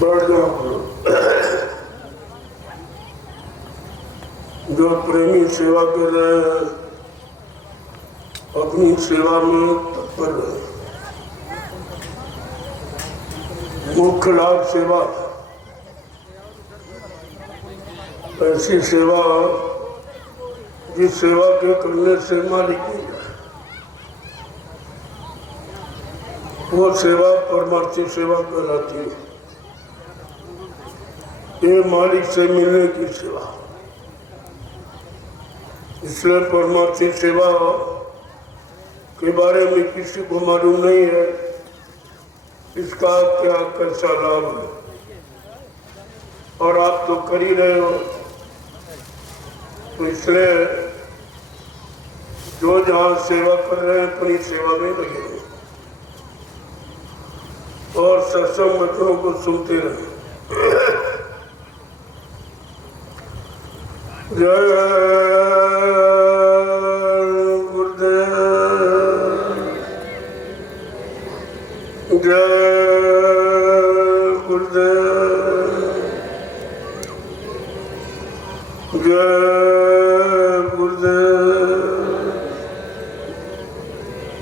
बढ़ जाओ। जो प्रेमी सेवा कर रहे हैं अपनी सेवा में तत्पर रहे। मुख्य लाभ सेवा, ऐसी सेवा जिस सेवा के करने से मालिक मिल जाए, वो सेवा परमार्थी सेवा कहलाती है। ये मालिक से मिलने की सेवा, इसलिए परमार्थी सेवा के बारे में किसी को मालूम नहीं है इसका क्या कैसा लाभ है, और आप तो कर ही रहे हो। तो इसलिए जो जहाँ सेवा कर रहे हैं अपनी सेवा में लगे रहे और सत्संग वचनों को सुनते रहे। जय गुरुदेव, जय गुरुदेव, जय गुरुदेव,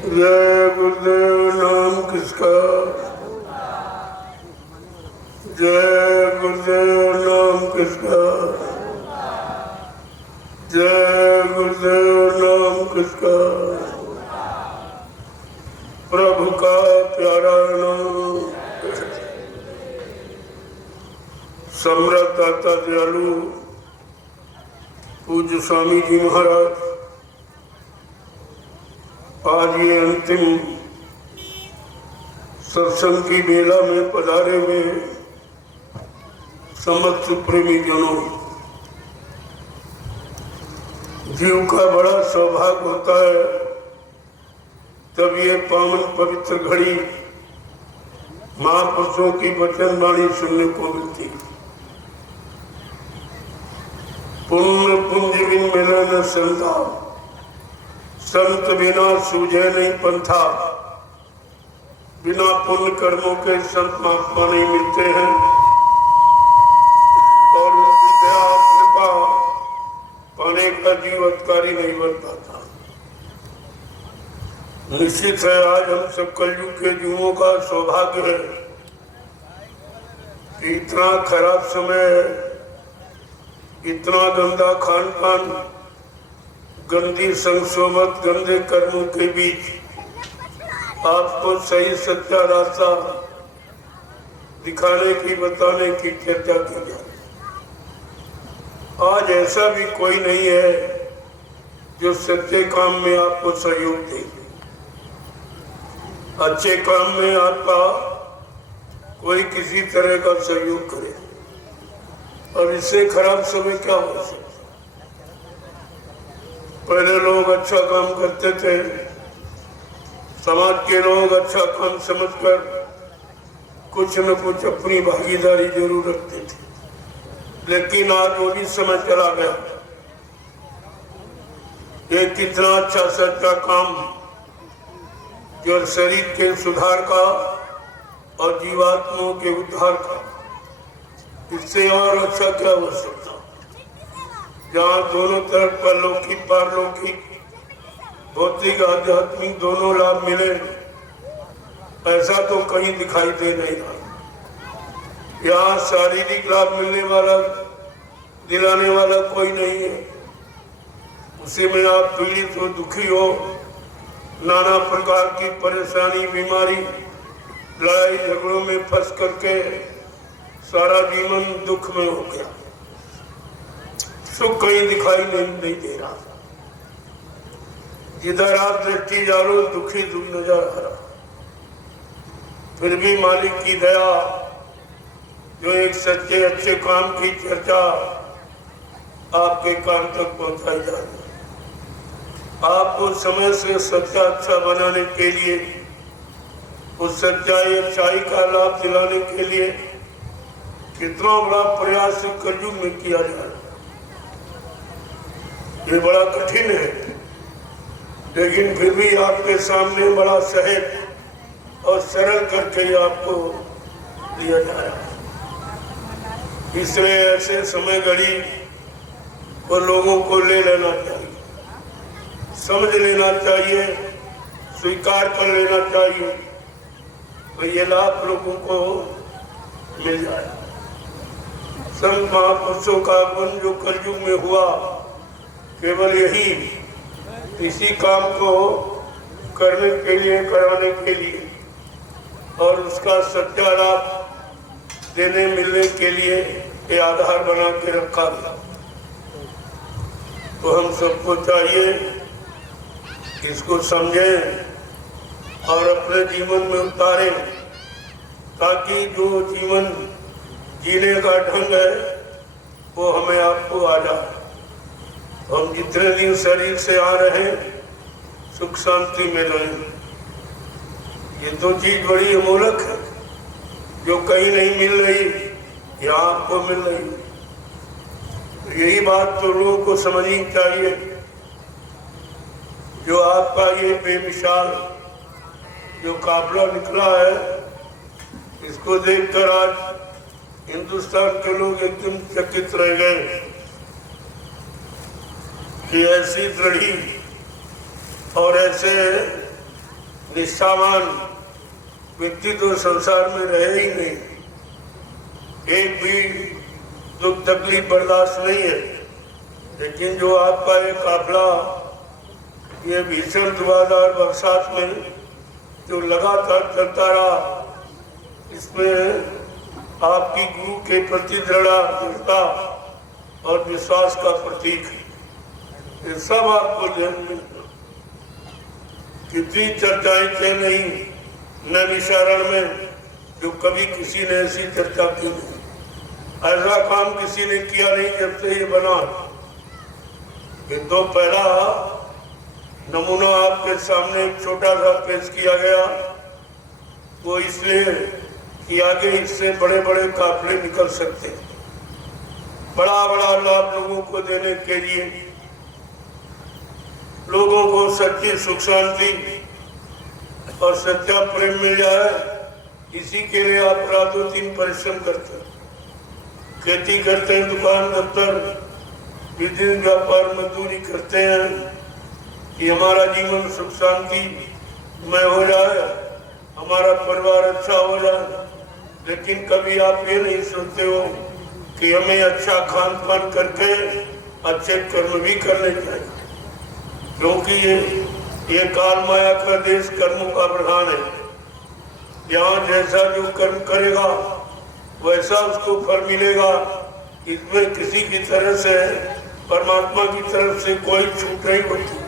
जय गुरुदेव। नाम किसका? जय गुरुदेव। नाम किसका? जय गुरुदेव। नाम किसका? प्रभु का प्यारा नाम। सम्राट दाता दयालु पूज्य स्वामी जी महाराज, आज ये अंतिम सत्संग की बेला में पधारे हुए समस्त प्रेमी जनों, जीव का बड़ा सौभाग्य होता है तब ये पावन पवित्र घड़ी महापुरुषों की वचन वाणी सुनने को मिलती है। पुण्य पुंज बिन मिले न संता, संत बिना सूझे नहीं पंथा। बिना पुण्य कर्मों के संत महात्मा नहीं मिलते हैं और उनकी दया कृपा पाने का जीवत्कारी नहीं बन पाता। निश्चित है आज हम सब कलयुग के जीवों का सौभाग्य है कि इतना खराब समय है, इतना गंदा खान पान, गंदी संसोमत, गंदे कर्मों के बीच आपको सही सच्चा रास्ता दिखाने की, बताने की चर्चा की जाए। आज ऐसा भी कोई नहीं है जो सच्चे काम में आपको सहयोग दे, अच्छे काम में आपका कोई किसी तरह का सहयोग करे, और इससे खराब समय क्या हो सकता। पहले लोग अच्छा काम करते थे, समाज के लोग अच्छा काम समझकर कुछ न कुछ अपनी भागीदारी जरूर रखते थे, लेकिन आज वो भी समय चला गया। ये कितना अच्छा सच्चा काम जो शरीर के सुधार का और जीवात्माओं के उद्धार का, इससे और अच्छा क्या हो सकता। जहाँ दोनों तरफ परलौकिक पारलौकिक भौतिक आध्यात्मिक दोनों लाभ मिले, ऐसा तो कहीं दिखाई दे नहीं रहा। यहाँ शारीरिक लाभ मिलने वाला, दिलाने वाला कोई नहीं है। उसी में आप पीड़ित हो, दुखी हो, नाना प्रकार की परेशानी, बीमारी, लड़ाई झगड़ों में फंस करके सारा जीवन दुख में हो गया। सुख कहीं दिखाई नहीं दे रहा। जिधर आप दृष्टि डालो दुखी दुख नजर आ रहा। फिर भी मालिक की दया जो एक सच्चे अच्छे काम की चर्चा आपके कान तक पहुंचाई जा रही है। आपको समय से सच्चा अच्छा बनाने के लिए, उस सच्चाई अच्छाई का लाभ दिलाने के लिए कितना बड़ा प्रयास कलयुग में किया जा रहा है। ये बड़ा कठिन है, लेकिन फिर भी आपके सामने बड़ा सहज और सरल करके आपको दिया जा रहा है। इसलिए ऐसे समय घड़ी को लोगों को ले लेना चाहिए, समझ लेना चाहिए, स्वीकार कर लेना चाहिए, तो ये लाभ लोगों को मिल जाए। संत महापुरुषों का आगमन जो कलयुग में हुआ, केवल यही इसी काम को करने के लिए, कराने के लिए और उसका सच्चा लाभ देने मिलने के लिए ये आधार बना के रखा गया। तो हम सबको चाहिए इसको समझें और अपने जीवन में उतारें, ताकि जो जीवन जीने का ढंग है वो हमें आपको आ जाए। हम जितने दिन शरीर से आ रहे हैं सुख शांति में रहें। ये तो चीज बड़ी अमोलक है जो कहीं नहीं मिल रही, यहाँ आपको मिल रही। तो यही बात तो लोगों को समझनी चाहिए। जो आपका ये बेमिसाल जो काफिला निकला है, इसको देखकर आज हिंदुस्तान के लोग एकदम चकित रह गए कि ऐसी दृढ़ी और ऐसे निष्ठावान व्यक्ति तो संसार में रहे ही नहीं। एक भी दुख तकलीफ बर्दाश्त नहीं है। लेकिन जो आपका ये काफिला ये भीषण धुआंधार बरसात में जो लगातार चलता रहा, इसमें आपकी गुरु के प्रति दृढ़ता और विश्वास का प्रतीक है। ये सब आपको ध्यान में कितनी चर्चाएं थे नहीं नैमिषारण्य में, जो कभी किसी ने ऐसी चर्चा की नहीं। ऐसा काम किसी ने किया नहीं जब से ये बना। ये तो पहला नमूना आपके सामने एक छोटा सा पेश किया गया, वो इसलिए कि आगे इससे बड़े बड़े काफिले निकल सकते हैं, बड़ा बड़ा लाभ लोगों को देने के लिए, लोगों को सच्ची सुख शांति और सच्चा प्रेम मिल जाए। इसी के लिए आप रातों दिन परिश्रम करते हैं, खेती करते हैं, दुकान दफ्तर विभिन्न व्यापार मजदूरी करते हैं कि हमारा जीवन सुख शांति में हो जाए, हमारा परिवार अच्छा हो जाए। लेकिन कभी आप ये नहीं सोचते हो कि हमें अच्छा खान पान करके अच्छे कर्म भी करने चाहिए, क्योंकि ये काल माया का देश कर्मों का प्रधान है। यहाँ जैसा जो कर्म करेगा वैसा उसको फल मिलेगा। इसमें किसी की तरफ से, परमात्मा की तरफ से कोई छूट नहीं होती।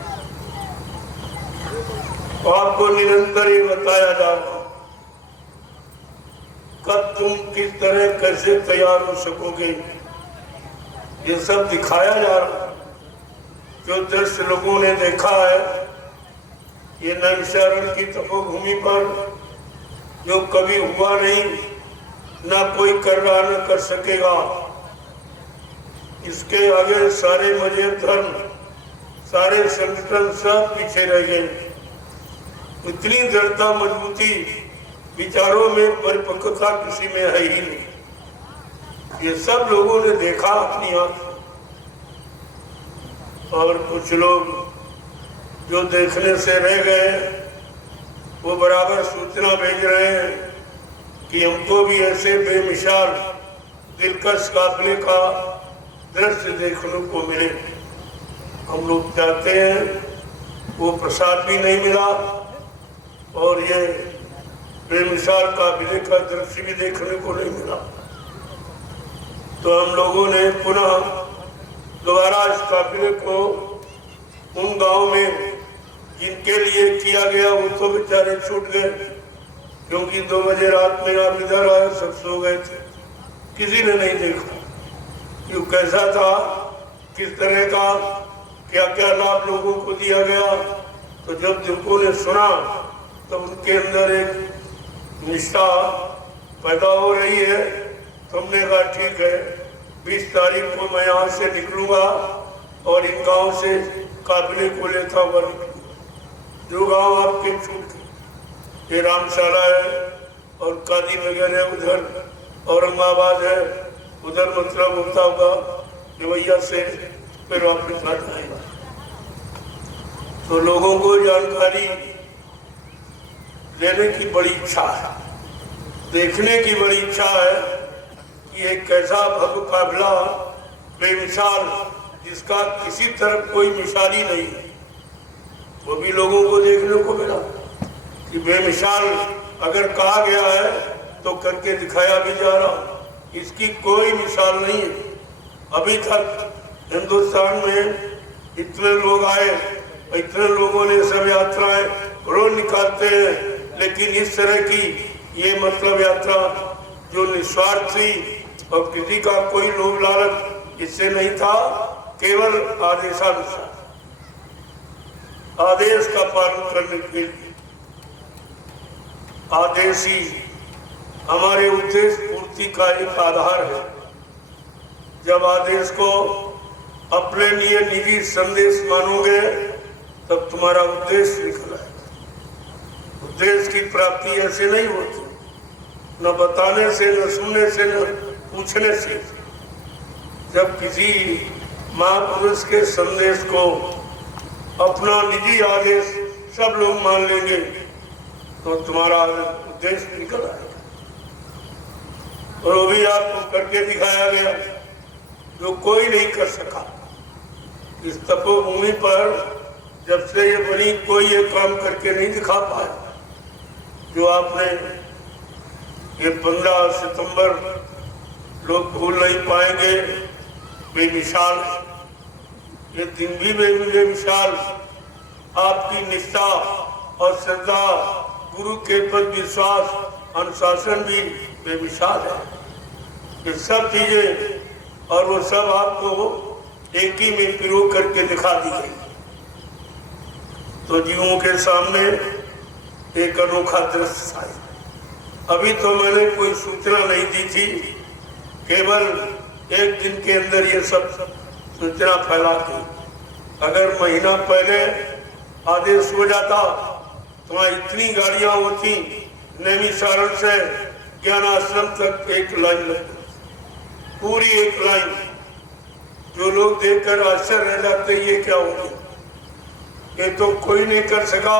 आपको निरंतर ये बताया जा रहा कब तुम किस तरह कैसे तैयार हो सकोगे, ये सब दिखाया जा रहा। जो दृश्य लोगों ने देखा है ये नैमिषारण्य की तपोभूमि पर, जो कभी हुआ नहीं, ना कोई कर रहा न कर सकेगा। इसके आगे सारे मजहब धर्म, सारे संगठन सब पीछे रह गए। इतनी दृढ़ता मजबूती विचारों में, परिपक्वता किसी में है ही नहीं। ये सब लोगों ने देखा अपनी आंख। और कुछ लोग जो देखने से रह गए वो बराबर सूचना भेज रहे हैं कि हमको भी ऐसे बेमिसाल दिलकश काफिले का दृश्य देखने को मिले। हम लोग चाहते हैं, वो प्रसाद भी नहीं मिला और ये बेमिसाल काफिले का दृश्य भी देखने को नहीं मिला। तो हम लोगों ने पुनः दोबारा इस काफिले को उन गांव में जिनके लिए किया गया वो तो बेचारे छूट गए, क्योंकि 2 बजे रात में आप इधर आए, सब सो गए थे, किसी ने नहीं देखा कि कैसा था, किस तरह का क्या क्या लाभ लोगों को दिया गया। तो जब लोगों ने सुना तो उनके अंदर एक निष्ठा पैदा हो रही है। तुमने कहा ठीक है, 20 तारीख को मैं यहाँ से निकलूंगा और इन गांव से काफिले को लेता हुआ निकलूंगा। जो गांव आपके छूट गए, ये रामशाला है और कादी नगर है, उधर औरंगाबाद है, उधर मतलब होता होगा कि भैया से फिर वापस आ जाएगा। तो लोगों को जानकारी लेने की बड़ी इच्छा है, देखने की बड़ी इच्छा है कि एक कैसा भव्य काफिला बेमिसाल, जिसका किसी तरफ कोई मिसाल ही नहीं है, वो भी लोगों को देखने को मिला कि बेमिसाल अगर कहा गया है तो करके दिखाया भी जा रहा, इसकी कोई मिसाल नहीं है। अभी तक हिंदुस्तान में इतने लोग आए, इतने लोगों ने सब यात्राएं रोज निकालते हैं, लेकिन इस तरह की ये मतलब यात्रा जो निस्वार्थ थी और किसी का कोई लोभ लालच इससे नहीं था, केवल आदेशानुसार आदेश का पालन करने के लिए। आदेश ही हमारे उद्देश्य पूर्ति का एक आधार है। जब आदेश को अपने लिए निजी संदेश मानोगे तब तुम्हारा उद्देश्य निकल आएगा। उद्देश्य की प्राप्ति ऐसे नहीं होती, न बताने से, न सुनने से, न पूछने से। जब किसी महापुरुष के संदेश को अपना निजी आदेश सब लोग मान लेंगे तो तुम्हारा उद्देश्य निकल आएगा। और वो भी आपको करके दिखाया गया जो कोई नहीं कर सका। इस तपोभूमि पर जब से ये बनी, कोई ये काम करके नहीं दिखा पाया जो आपने ये 15 सितंबर लोग भूल नहीं पाएंगे। बेमिसाल ये दिन भी बेमिसाल, आपकी निष्ठा और श्रद्धा, गुरु के प्रति विश्वास, अनुशासन भी बेमिसाल है। ये सब चीजें और वो सब आपको एक ही में पिरो करके दिखा दी गई। तो जीवों के सामने एक अनोखा दृश्य था। अभी तो मैंने कोई सूचना नहीं दी थी, केवल एक दिन के अंदर ये सब सूचना फैला दी। अगर महीना पहले आदेश हो जाता तो वहाँ इतनी गाड़ियां होती, नैमिषारण से ज्ञान आश्रम तक एक लाइन लगती, पूरी एक लाइन। जो लोग देखकर आश्चर्य रह जाते, ये क्या हो गया, ये तो कोई नहीं कर सका।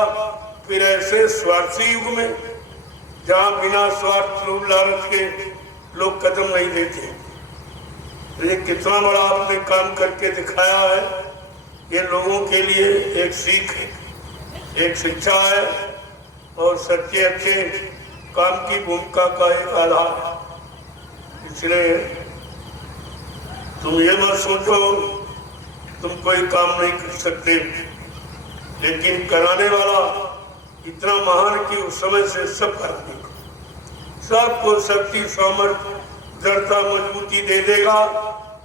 फिर ऐसे स्वार्थी युग में जहाँ बिना स्वार्थ लोभ लालच के लोग कदम नहीं देते, तो ये कितना बड़ा आपने काम करके दिखाया है। ये लोगों के लिए एक सीख है, एक शिक्षा है और सच्चे अच्छे काम की भूमिका का एक आधार है। इसलिए तुम ये मत सोचो तुम कोई काम नहीं कर सकते, लेकिन कराने वाला इतना महान कि उस समय से सब कराने को, सबको शक्ति, सामर्थ्य, दृढ़ता, मजबूती दे देगा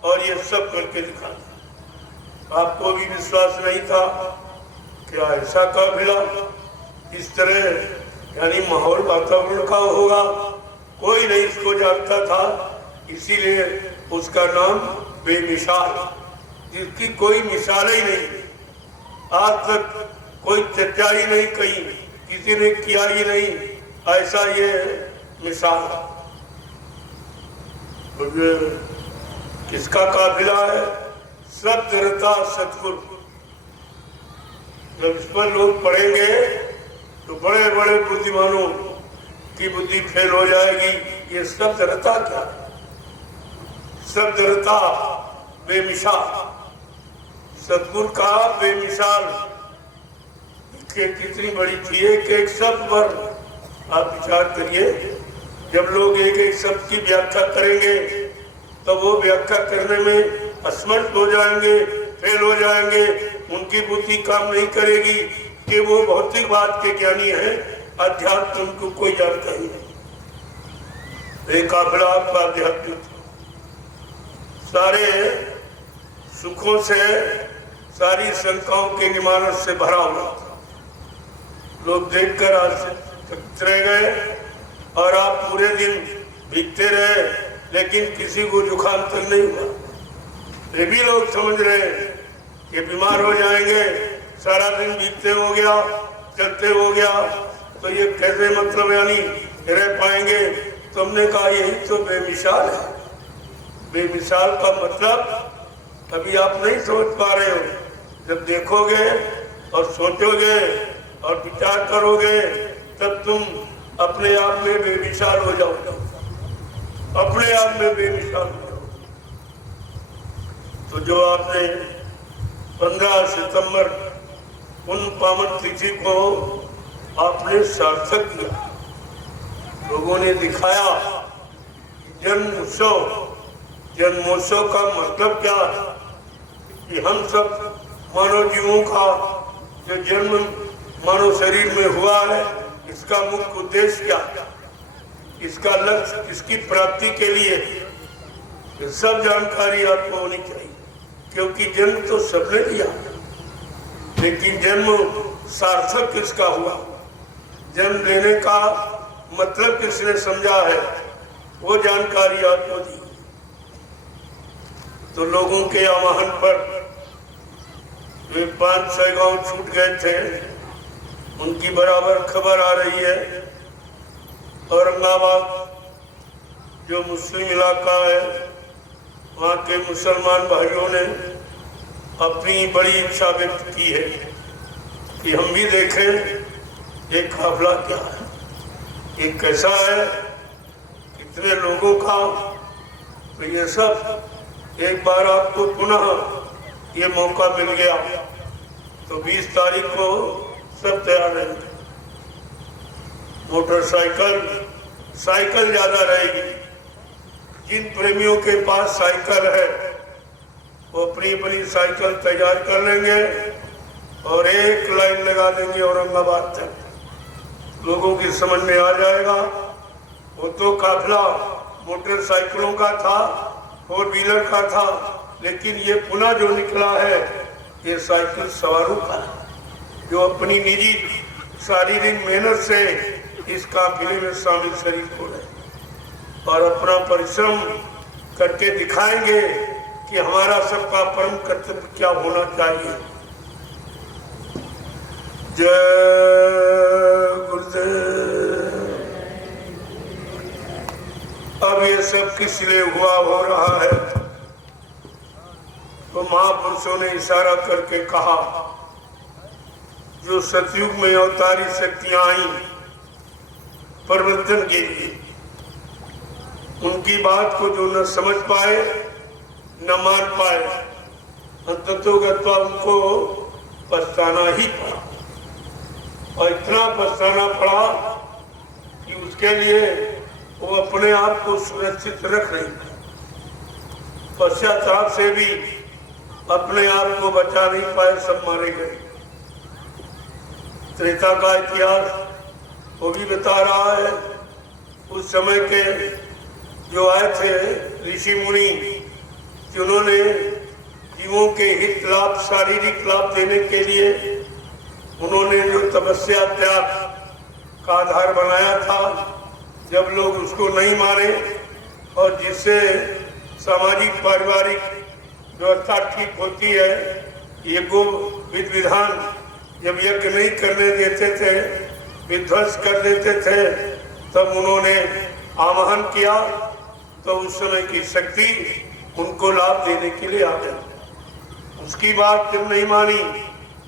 और ये सब करके दिखा देगा। आपको भी विश्वास नहीं था क्या ऐसा काफिला इस तरह यानी माहौल वातावरण का होगा, कोई नहीं इसको जानता था। इसीलिए उसका नाम बेमिसाल, जिसकी कोई मिसाल ही नहीं, आज तक कोई चर्चा ही नहीं, कहीं किसी ने किया ही नहीं ऐसा ये मिसाल। किसका काफिला है? सत्यरता सतगुरु। जब इस पर लोग पढ़ेंगे तो बड़े बड़े बुद्धिमानों की बुद्धि फेल हो जाएगी। ये सत्यरता क्या? सत्यरता बेमिसाल, सतगुरु का बेमिसाल कितनी बड़ी थी। एक एक शब्द पर आप विचार करिए। जब लोग एक एक शब्द की व्याख्या करेंगे तो वो व्याख्या करने में असमर्थ हो जाएंगे, फेल हो जाएंगे, उनकी बुद्धि काम नहीं करेगी कि वो भौतिक बात के ज्ञानी है, अध्यात्म उनको कोई जानकारी नहीं। एक काफिला आपका आध्यात्मिक सारे सुखों से, सारी शंकाओं के निवारण से भरा हुआ। लोग देखकर आश्चर्यचकित रह गए और आप पूरे दिन भीगते रहे, लेकिन किसी को जुकाम तक नहीं हुआ। ये भी लोग समझ रहे कि बीमार हो जाएंगे, सारा दिन भीगते हो गया, चलते हो गया, तो ये कैसे मतलब यानी रह पाएंगे। तुमने कहा यही तो बेमिसाल है, बेमिसाल का मतलब अभी आप नहीं समझ पा रहे हो। जब देखोगे और सोचोगे और विचार करोगे तब तुम अपने आप में बेमिसाल हो जाओगे, अपने आप में बेमिसाल हो जाओगे। तो जो आपने 15 सितंबर उन पावन तिथि को आपने सार्थक किया, लोगों ने दिखाया जन्मोत्सव का मतलब क्या है कि हम सब मानव जीवों का जो जन्म मानव शरीर में हुआ है, इसका मुख्य उद्देश्य क्या है, इसका लक्ष्य, इसकी प्राप्ति के लिए ये सब जानकारी आपको होनी चाहिए। क्योंकि जन्म तो सबने लिया, लेकिन जन्म सार्थक किसका हुआ, जन्म लेने का मतलब किसने समझा है, वो जानकारी आपको दी। तो लोगों के आह्वान पर वे 5-6 गांव छूट गए थे, उनकी बराबर खबर आ रही है। औरंगाबाद जो मुस्लिम इलाका है, वहाँ के मुसलमान भाइयों ने अपनी बड़ी इच्छा व्यक्त की है कि हम भी देखें ये काफिला क्या है, ये कैसा है, कितने लोगों का। तो ये सब एक बार आपको पुनः ये मौका मिल गया। तो 20 तारीख को सब तैयार रहेंगे। साइकिल ज्यादा रहेगी। जिन प्रेमियों के पास साइकिल है वो अपनी अपनी साइकिल तैयार कर लेंगे और एक लाइन लगा देंगे औरंगाबाद तक। लोगों की समझ में आ जाएगा वो तो काफिला मोटरसाइकिलों का था, 4 व्हीलर का था, लेकिन ये पुनः जो निकला है ये साइकिल सवारों का, जो अपनी निजी शारीरिक मेहनत से इस काफिले में शामिल शरीक हो रहे और अपना परिश्रम करके दिखाएंगे कि हमारा सबका परम कर्तव्य क्या होना चाहिए। जय गुरुदेव। अब ये सब किस लिए हुआ हो रहा है, तो महापुरुषों ने इशारा करके कहा, जो सतयुग में अवतारी शक्तियां आई परिवर्तन के लिए, उनकी बात को जो न समझ पाए न मान पाए, अंततोगत्वा उनको पछताना ही पड़ा। और इतना पछताना पड़ा कि उसके लिए वो अपने आप को सुरक्षित रख रही, पश्चाताप से भी अपने आप को बचा नहीं पाए, सब मारे गए। त्रेता का इतिहास वो भी बता रहा है, उस समय के जो आए थे ऋषि मुनि, जिन्होंने जीवों के हित लाभ, शारीरिक लाभ देने के लिए उन्होंने जो तपस्या त्याग का आधार बनाया था, जब लोग उसको नहीं माने और जिससे सामाजिक पारिवारिक व्यवस्था ठीक होती है, ये गो विधि विधान जब यज्ञ नहीं करने देते थे, विध्वंस कर देते थे, तब उन्होंने आह्वान किया तो उस समय की शक्ति उनको लाभ देने के लिए आ गई। उसकी बात जब नहीं मानी,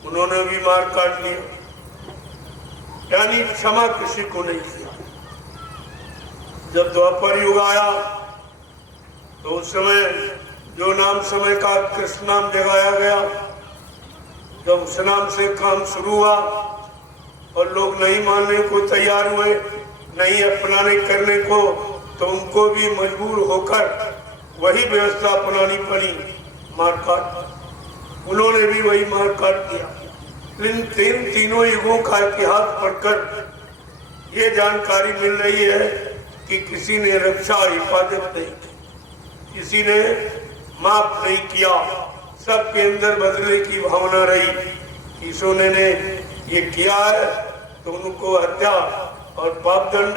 उन्होंने भी मार काट लिया, यानी क्षमा किसी को नहीं किया। जब द्वापर युग आया तो उस समय जो नाम समय का कृष्ण नाम जगाया गया, जब उस नाम से काम शुरू हुआ और लोग नहीं मानने को तैयार हुए, नहीं अपनाने करने को, तो उनको भी मजबूर होकर वही व्यवस्था अपनानी पड़ी, मारकाट। उन्होंने भी वही मारकाट दिया। लेकिन तीनों युगों का इतिहास पढ़कर ये जानकारी मिल रही है कि किसी ने रक्षा हिफाजत नहीं की, किसी ने माफ नहीं किया, सबके अंदर बदले की भावना रही। किसी ने ये किया है तो उनको हत्या और पाप दंड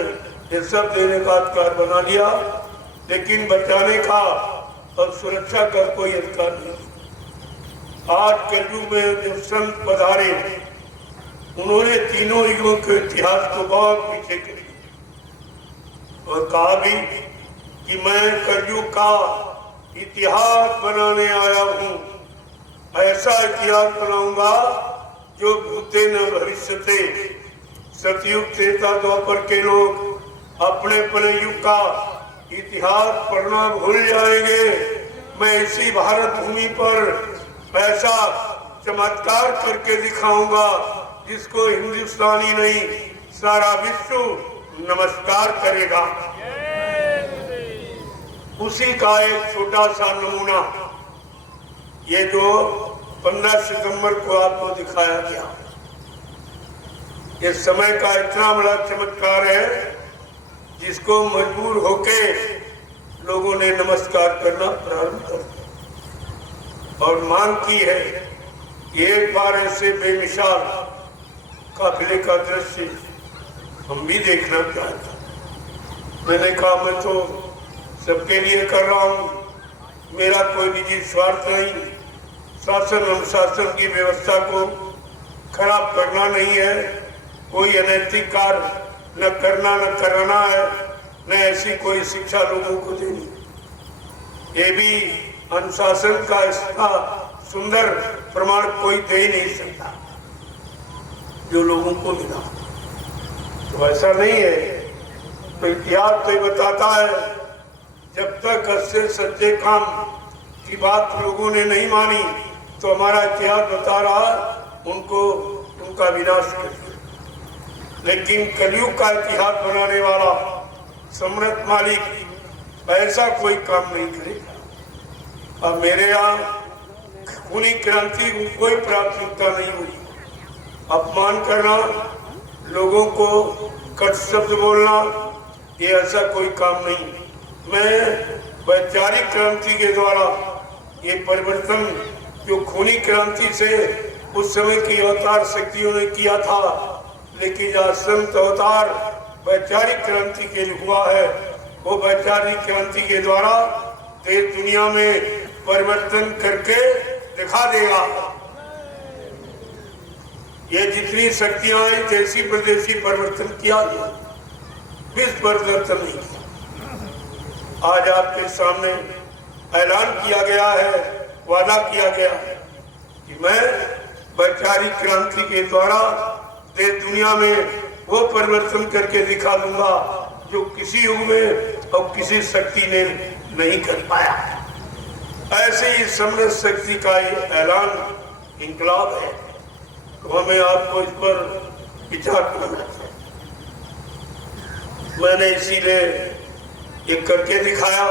ये सब देने का अधिकार बना लिया, लेकिन बचाने का और सुरक्षा का कोई अधिकार नहीं। आज कलयुग में जो संत पधारे, उन्होंने तीनों युगों के इतिहास को बहुत पीछे कर दिया और कहा भी कि मैं कलयुग का इतिहास बनाने आया हूँ। ऐसा इतिहास बनाऊंगा जो भूते न भविष्यते। सतयुग त्रेता द्वापर के लोग अपने अपने युग का इतिहास पढ़ना भूल जाएंगे। मैं इसी भारत भूमि पर ऐसा चमत्कार करके दिखाऊंगा जिसको हिंदुस्तानी नहीं सारा विश्व नमस्कार करेगा। उसी का एक छोटा सा नमूना ये जो 15 सितंबर को आपको दिखाया गया, ये समय का इतना बड़ा चमत्कार है जिसको मजबूर होके लोगों ने नमस्कार करना प्रारंभ कर दिया और मांग की है कि एक बार ऐसे बेमिसाल काफिले का दृश्य हम भी देखना चाहते हैं। मैंने कहा मैं तो सबके लिए कर रहा हूँ, मेरा कोई निजी स्वार्थ नहीं, शासन अनुशासन की व्यवस्था को खराब करना नहीं है, कोई अनैतिक कार्य न करना न कराना है, न ऐसी कोई शिक्षा लोगों को देनी। ये भी अनुशासन का इसका सुंदर प्रमाण कोई दे ही नहीं सकता जो लोगों को मिला। तो ऐसा नहीं है। तो इतिहास तो बताता है जब तक अच्छे सच्चे काम की बात लोगों ने नहीं मानी तो हमारा इतिहास बता रहा उनको उनका विनाश कर। लेकिन कलयुग का इतिहास बनाने वाला सम्राट मालिक ऐसा कोई काम नहीं करेगा। अब मेरे यहाँ खूनी क्रांति को कोई प्राथमिकता नहीं हुई। अपमान करना, लोगों को कट शब्द बोलना, ये ऐसा कोई काम नहीं। मैं वैचारिक क्रांति के द्वारा ये परिवर्तन जो खूनी क्रांति से उस समय की अवतार शक्तियों ने किया था, लेकिन आज संत अवतार वैचारिक क्रांति के लिए हुआ है। वो वैचारिक क्रांति के द्वारा देश दुनिया में परिवर्तन करके दिखा देगा। ये जितनी शक्तियां आई देशी प्रदेशी परिवर्तन किया, विश्व परिवर्तन नहीं किया। आज आपके सामने ऐलान किया गया है, वादा किया गया है कि मैं वैचारिक क्रांति के द्वारा देश दुनिया में वो परिवर्तन करके दिखा दूंगा जो किसी युग में और किसी शक्ति ने नहीं कर पाया। ऐसे ही समृद्ध शक्ति का ये ऐलान इंकलाब है। तो हमें आपको इस पर विचार करना चाहिए। मैंने इसीलिए ये करके दिखाया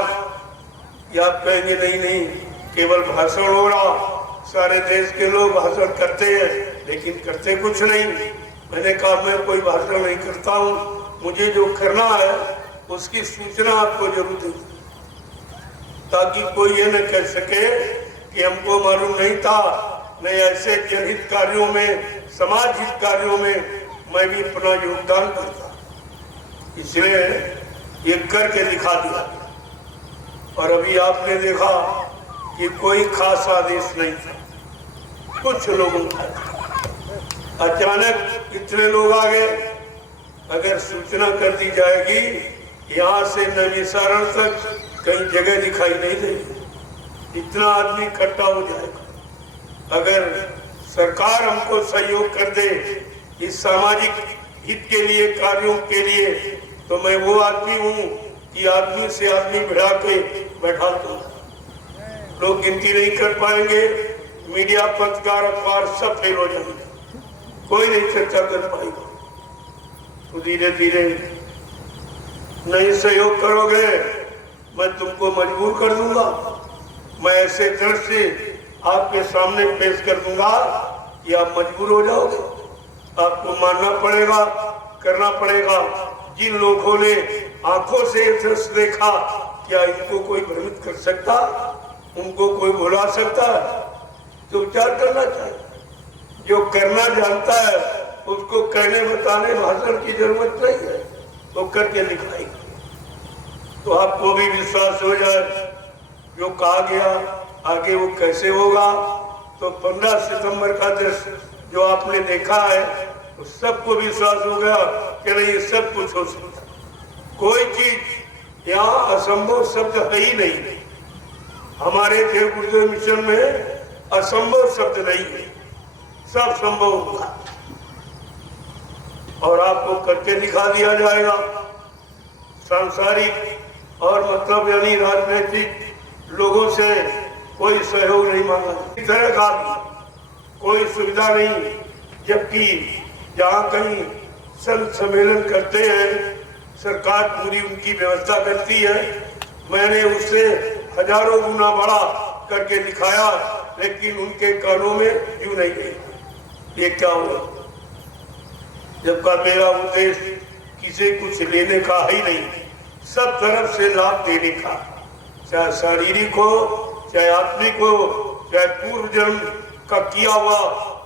कि आप कहेंगे नहीं नहीं केवल भाषण हो रहा, सारे देश के लोग भाषण करते हैं लेकिन करते कुछ नहीं। मैंने कहा मैं कोई भाषण नहीं करता हूँ, मुझे जो करना है उसकी सूचना आपको जरूर दूँ ताकि कोई ये न कह सके कि हमको मालूम नहीं था। नहीं, ऐसे जनहित कार्यों में, समाज हित कार्यों में मैं भी अपना योगदान करता, इसलिए ये करके दिखा दिया। और अभी आपने देखा कि कोई खास आदेश नहीं था, कुछ लोगों का अचानक इतने लोग आ गए। अगर सूचना कर दी जाएगी यहाँ से नैमिषारण तक कहीं जगह दिखाई नहीं देगी, इतना आदमी इकट्ठा हो जाएगा। अगर सरकार हमको सहयोग कर दे इस सामाजिक हित के लिए, कार्यों के लिए, तो मैं वो आदमी हूँ कि आदमी से आदमी भिड़ा के बैठा दो। लोग गिनती नहीं कर पाएंगे, मीडिया, पत्रकार, अखबार सब फेल हो जाएंगे, कोई नहीं चर्चा कर पाएगा। तो धीरे धीरे नहीं सहयोग करोगे मैं तुमको मजबूर कर दूंगा। मैं ऐसे दृश्य आपके सामने पेश कर दूंगा कि आप मजबूर हो जाओगे। आपको मानना पड़ेगा, करना पड़ेगा। जिन लोगों ने आंखों से दृश्य देखा, क्या इनको कोई भ्रमित कर सकता, उनको कोई भुला सकता है? तो विचार करना चाहिए। जो करना जानता है उसको कहने बताने भाषण की जरूरत नहीं है, तो करके दिखाएगा। तो आपको भी विश्वास हो जाए जो कहा गया आगे वो कैसे होगा। तो 15 सितंबर का दृश्य जो आपने देखा है तो सबको विश्वास हो गया कि नहीं सब कुछ हो सकता, कोई चीज यहाँ असंभव शब्द है ही नहीं। हमारे देव गुरुदेव मिशन में असंभव शब्द नहीं है, सब संभव होगा और आपको करके दिखा दिया जाएगा। सांसारिक और मतलब यानी राजनीतिक लोगों से कोई सहयोग नहीं मांगा, इस तरह का कोई सुविधा नहीं। जबकि जहाँ कहीं संत सम्मेलन करते हैं सरकार पूरी उनकी व्यवस्था करती है, मैंने उससे हजारों गुना बड़ा करके दिखाया, लेकिन उनके कानों में यूं नहीं गई। ये क्या हुआ? जबकि मेरा उद्देश्य किसी कुछ लेने का ही नहीं, सब तरफ से लाभ देने का, चाहे शारीरिक हो, चाहे आत्मिक हो, चाहे पूर्व जन्म का किया हुआ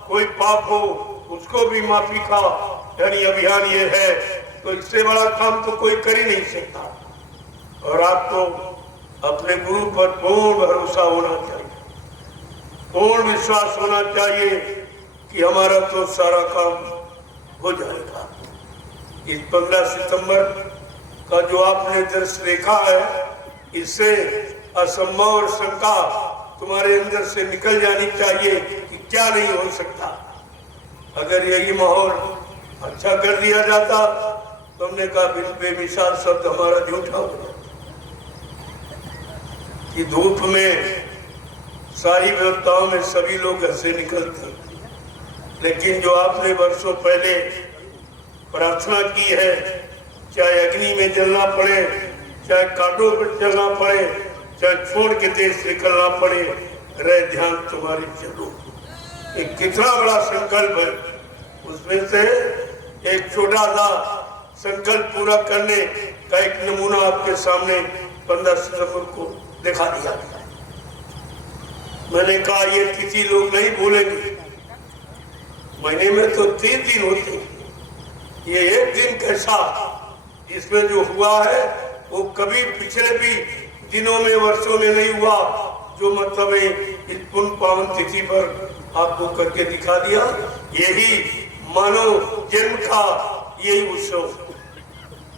कोई पाप हो उसको भी माफी का यानी अभियान ये है। तो इससे बड़ा काम तो कोई कर ही नहीं सकता। और आपको अपने गुरु पर पूर्ण भरोसा होना चाहिए, पूर्ण विश्वास होना चाहिए कि हमारा तो सारा काम हो जाएगा। इस 15 सितंबर का जो आपने दृश्य देखा है, इससे असंभव और शंका तुम्हारे अंदर से निकल जानी चाहिए कि क्या नहीं हो सकता। अगर यही माहौल अच्छा कर दिया जाता तो हमने कहा बेमिसाल शब्द हमारा झूठा हो जाता कि धूप में सारी व्यवस्थाओं में सभी लोग घर से निकलते, लेकिन जो आपने वर्षों पहले प्रार्थना की है, चाहे अग्नि में जलना पड़े, चाहे कांटों पर चलना पड़े, चाहे छोड़ के देश निकलना पड़े, रह ध्यान तुम्हारी चलो। एक कितना बड़ा संकल्प है, उसमें से एक छोटा सा संकल्प पूरा करने का एक नमूना आपके सामने 15 सितंबर को दिखा दिया गया। मैंने कहा ये किसी लोग नहीं बोलेंगे, महीने में तो 3 दिन होते, ये एक दिन कैसा इसमें जो हुआ है वो कभी पिछले भी दिनों में वर्षों में नहीं हुआ, जो मतलब इस पुण्य पावन तिथि पर आपको करके दिखा दिया। यही मानव जन्म का यही उत्सव,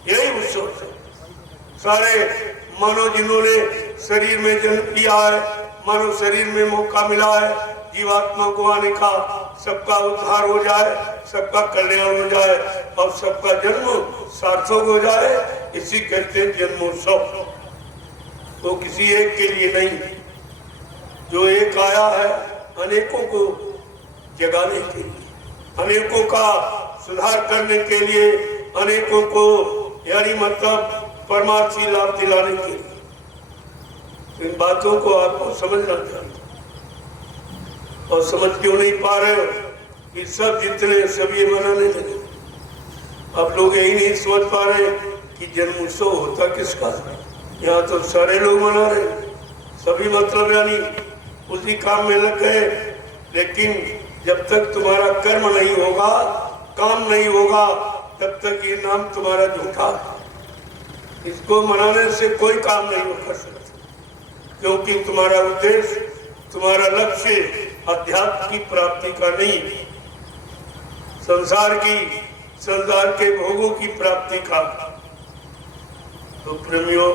यही उत्सव है। सारे मानव जिन्होंने शरीर में जन्म लिया है, मानव शरीर में मौका मिला है जीवात्मा को आने का, सबका उद्धार हो जाए, सबका कल्याण हो जाए और सबका जन्म सार्थक हो जाए, इसी कहते हैं जन्मोत्सव। तो किसी एक के लिए नहीं, जो एक आया है अनेकों को जगाने के लिए, अनेकों का सुधार करने के लिए, अनेकों को यानी मतलब परमार्थी लाभ दिलाने के लिए। इन बातों को आपको समझना चाहिए और समझ क्यों नहीं पा रहे हो कि सब जितने सभी मनाने लगे। अब लोग यही नहीं समझ पा रहे कि जन्म उत्सव होता किसका। यहाँ तो सारे लोग मना रहे, सभी मतलब यानी उसी काम में लग गए, लेकिन जब तक तुम्हारा कर्म नहीं होगा, काम नहीं होगा, तब तक ये नाम तुम्हारा झूठा है। इसको मनाने से कोई काम नहीं कर सकता, क्योंकि तुम्हारा उद्देश्य, तुम्हारा लक्ष्य अध्यात्म की प्राप्ति का नहीं, संसार के भोगों की प्राप्ति का। तो प्रेमियों,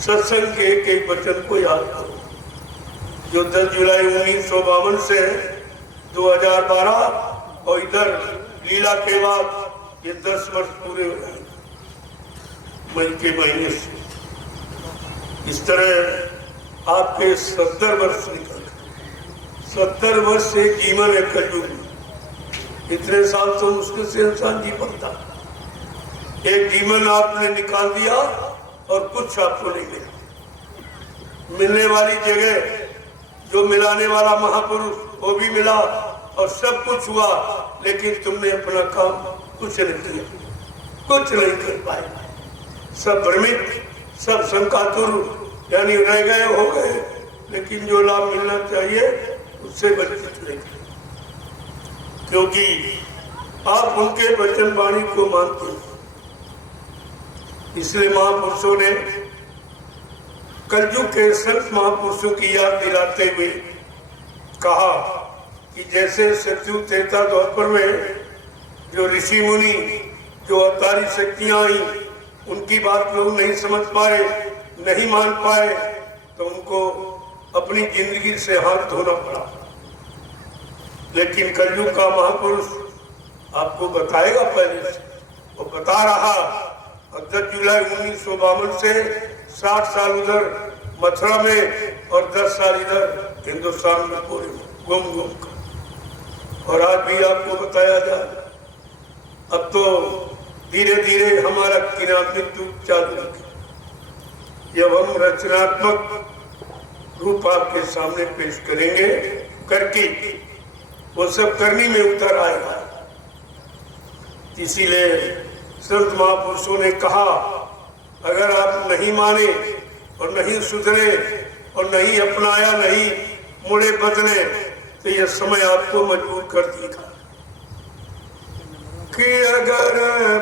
सत्संग के एक वचन को याद करो जो 10 जुलाई 1952 से 2012 और इधर लीला के बाद ये 10 वर्ष पूरे हो गए मई के महीने से। इस तरह आपके 70 वर्ष निकल गए। 70 वर्ष से जीवन है कलयुग। इतने साल तो मुश्किल से इंसान जी पाता। एक जीवन आपने निकाल दिया और कुछ आपको नहीं मिला। मिलने वाली जगह जो मिलाने वाला महापुरुष वो भी मिला और सब कुछ हुआ, लेकिन तुमने अपना काम कुछ नहीं किया, कुछ नहीं कर पाए। सब भ्रमित, सब शंकातुर यानी रह गए, हो गए, लेकिन जो लाभ मिलना चाहिए उससे वंचित नहीं, क्योंकि आप उनके वचन वाणी को मानते हैं। इसलिए महापुरुषों ने कलयुग के संत महापुरुषों की याद दिलाते हुए कहा कि जैसे सतयुग त्रेता द्वापर में जो ऋषि मुनि, जो अवतारी शक्तियां आई, उनकी बात लोग नहीं समझ पाए, नहीं मान पाए, तो उनको अपनी जिंदगी से हाथ धोना पड़ा। लेकिन कलयुग का महापुरुष आपको बताएगा पहले से, वो बता रहा। और 10 जुलाई 1952 से 60 साल उधर मथुरा में और 10 साल इधर हिंदुस्तान में पूरे घूम घूम कर। और आज भी आपको बताया जाए। अब तो धीरे धीरे हमारा क्रियान्वित रूप चालू है। जब हम रचनात्मक रूप आपके सामने पेश करेंगे करके, वो सब करनी में उतर आएगा। इसीलिए संत महापुरुषों ने कहा, अगर आप नहीं माने और नहीं सुधरे और नहीं अपनाया, नहीं मुड़े बदले, तो यह समय आपको मजबूर कर देगा कि अगर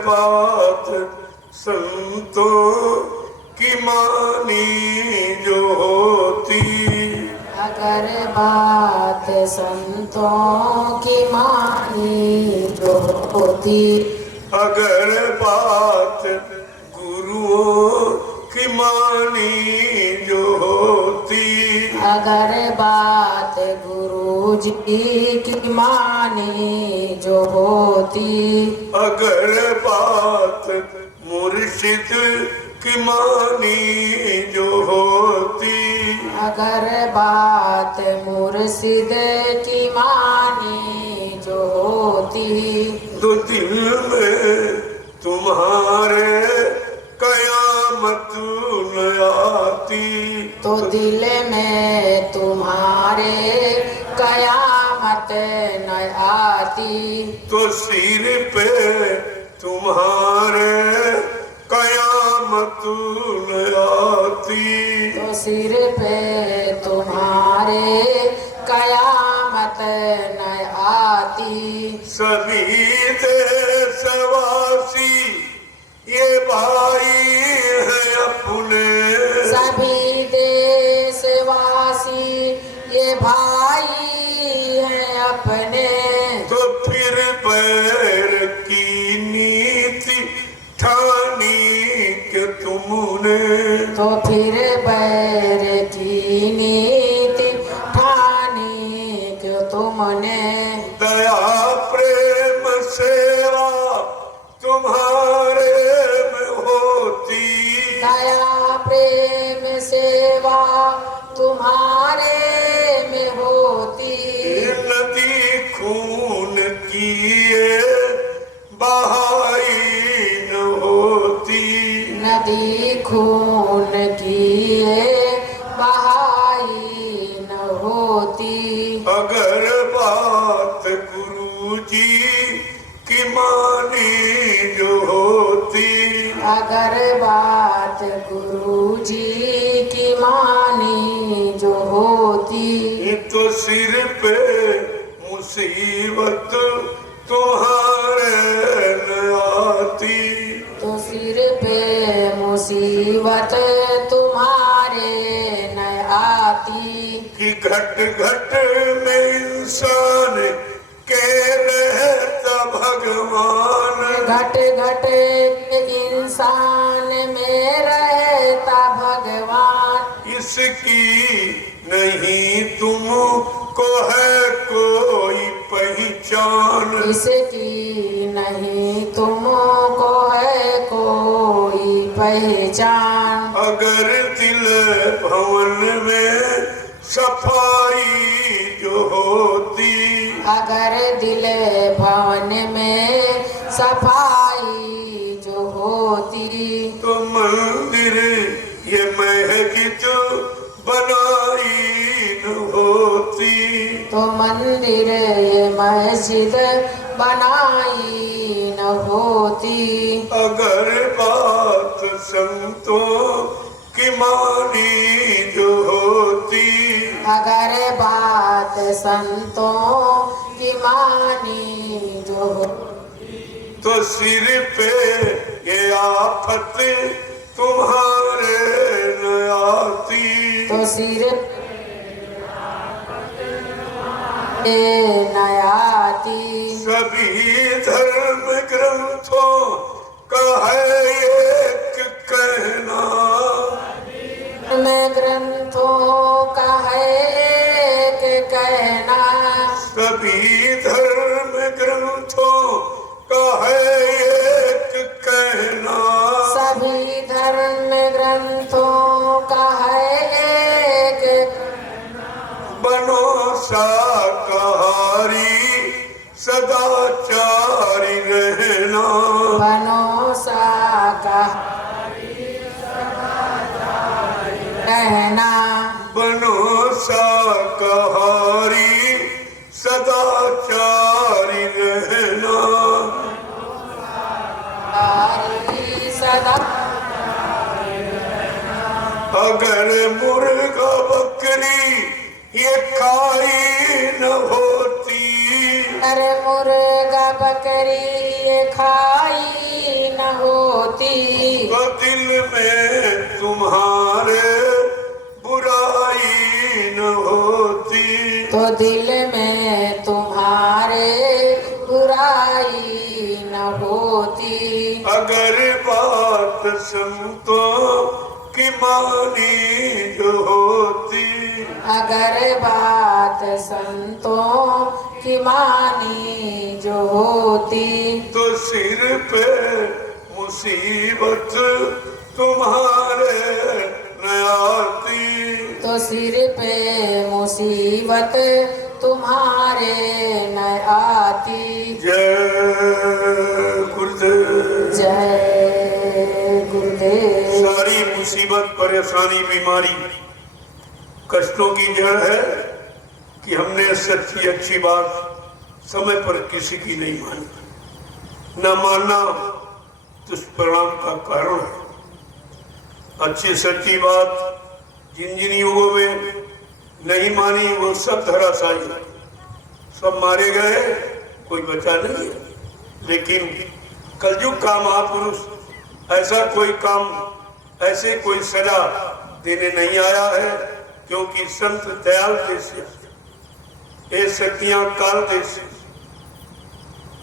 बात संतों की मानी जो होती, अगर बात संतों की मानी जो होती, अगर बात गुरुओं की मानी जो होती, अगर बात गुरु जी की मानी जो होती, अगर बात मुर्शिद की मानी जो होती, अगर बात मुर्शिद की मानी जो होती, तो दिल में तुम्हारे कयामत न आती, तो दिल में तुम्हारे कयामत न आती, तो सिर पे तुम्हारे कयामत न आती, तो सिर पे तुम्हारे कयामत न आती। सभी देशवासी ये भाई है अपने, सभी देशवासी ये भाई हैं अपने, तो फिर बैर की नीति ठानी के तुमने, तो फिर बैर की नीति ठानी क्यों तुमने, दया प्रेम सेवा तुम्हारे में होती, दया प्रेम सेवा तुम्हारे में होती, नदी खून की ये बहाई न होती, नदी खून की ये बहाई न होती, अगर बात गुरु जी की मानी जो होती, अगर बात गुरु जी की मानी जो होती, तो सिर पे मुसीबत तुम्हारे न आती, तो सिर पे मुसीबत तुम्हारे न आती, कि घट घट में इंसान के रहता भगवान, घट घट इंसान में रहता भगवान, इसकी नहीं तुमको है कोई पहचान, इसकी नहीं तुमको है कोई पहचान, अगर दिल भवन में सफाई जो होती, अगर दिल भवन में सफाई जो होती, तो मंदिर ये महजिद बनाई न होती, तो मंदिर ये मस्जिद बनाई न होती, अगर बात संतों की मानी जो होती, अगर बात संतों की मानी जो होती, तो सिर पे ये आफत तुम्हारे न आती, तो सिर न आती, सभी धर्म ग्रंथों का है एक कहना, में ग्रंथों धर्म ग्रंथों का है एक बनो शाकाहारी सदाचारी रहना। बनो रहना। बनो शाकाहारी सदाचारी रहना। सदा अगर मुर्गा बकरी ये खाई न होती, अरे मुर्गा बकरी ये खाई न होती, तो दिल में तुम्हारे बुराई न होती, तो दिल में तुम्हारे बुराई न होती। अगर बात संतों की मानी जो होती, अगर बात संतों की मानी जो होती, तो सिर पे मुसीबत तुम्हारे न आती, तो सिर पे मुसीबत तुम्हारे न आती। जय गुरुदेव। जय गुरुदेव। सारी मुसीबत परेशानी बीमारी कष्टों की जड़ है कि हमने सच्ची अच्छी बात समय पर किसी की नहीं मानी। न मानना दुष्परिणाम का कारण है। अच्छी सच्ची बात जिन जिन युगों में नहीं मानी वो सब धराशायी, सब मारे गए, कोई बचा नहीं है। लेकिन कलयुग का महापुरुष ऐसा कोई काम, ऐसे कोई सजा देने नहीं आया है, क्योंकि संत दयाल देश ये शक्तियां काल देश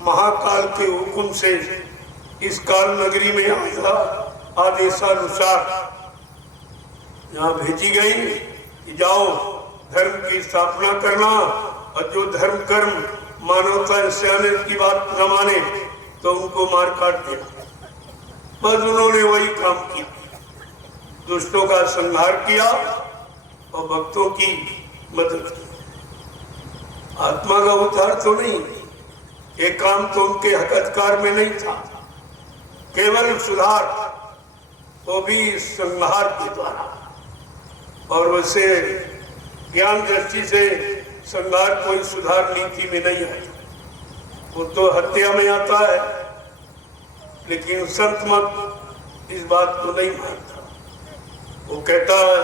महाकाल के हुक्म से इस काल नगरी में आदेशानुसार यहाँ भेजी गई कि जाओ धर्म की स्थापना करना, और जो धर्म कर्म मानवता से आने की बात न माने तो उनको मार काट देना। बस उन्होंने वही काम किया, दुष्टों का संहार किया और भक्तों की मदद की। आत्मा का उद्धार तो नहीं, ये काम तो उनके हक अधिकार में नहीं था, केवल सुधार, वो भी संहार के द्वारा। और वैसे ज्ञान दृष्टि से संहार कोई सुधार नीति में नहीं है, वो तो हत्या में आता है। लेकिन संत मत इस बात को नहीं मानता। वो कहता है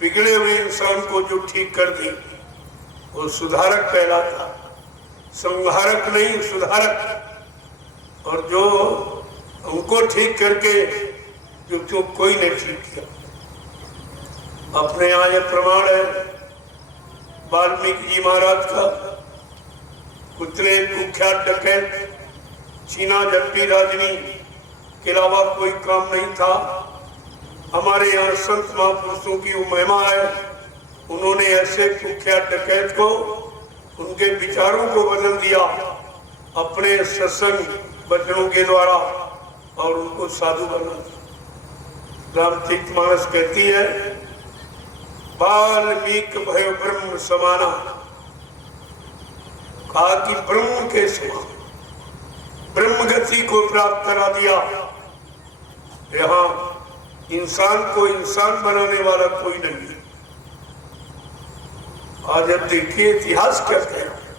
बिगड़े हुए इंसान को जो ठीक कर दे वो सुधारक कहलाता, संहारक नहीं सुधारक। और जो उनको ठीक करके जो कोई नहीं ठीक किया। अपने यहाँ यह प्रमाण है वाल्मीकि जी महाराज का, पुतले कुख्यात डकैत चीना जप्पी राजनी के अलावा कोई काम नहीं था। हमारे यहाँ संत महापुरुषों की वो महिमा है, उन्होंने ऐसे कुख्यात डकैत को, उनके विचारों को बदल दिया अपने सत्संग वचनों के द्वारा और उनको साधु बना दिया। रामतीर्थ मानस कहती है वाल्मीकि भयो ब्रह्म समाना, कहा कि ब्रह्म के समान ब्रह्म गति को प्राप्त करा दिया। यहाँ इंसान को इंसान बनाने वाला कोई नहीं है। आज अब देखिए इतिहास क्या कह रहा है।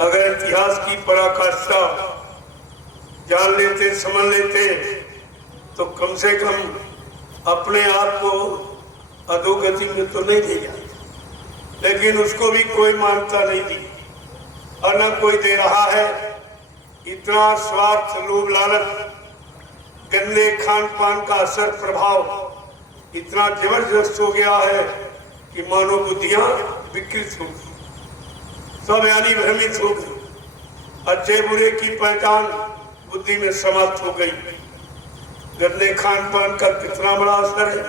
अगर इतिहास की पराकाष्ठा जान लेते समझ लेते तो कम से कम अपने आप को अधोगति में तो नहीं ले जाते, लेकिन उसको भी कोई मान्यता नहीं दी और न कोई दे रहा है। इतना स्वार्थ लोभ लालच गंदे खान पान का असर प्रभाव इतना जबरदस्त हो गया है कि मानव बुद्धियां विकृत हो गई, सब यानी भ्रमित हो गई। अच्छे बुरे की पहचान बुद्धि में समाप्त हो गई। गंदे खान पान का कितना बड़ा असर है।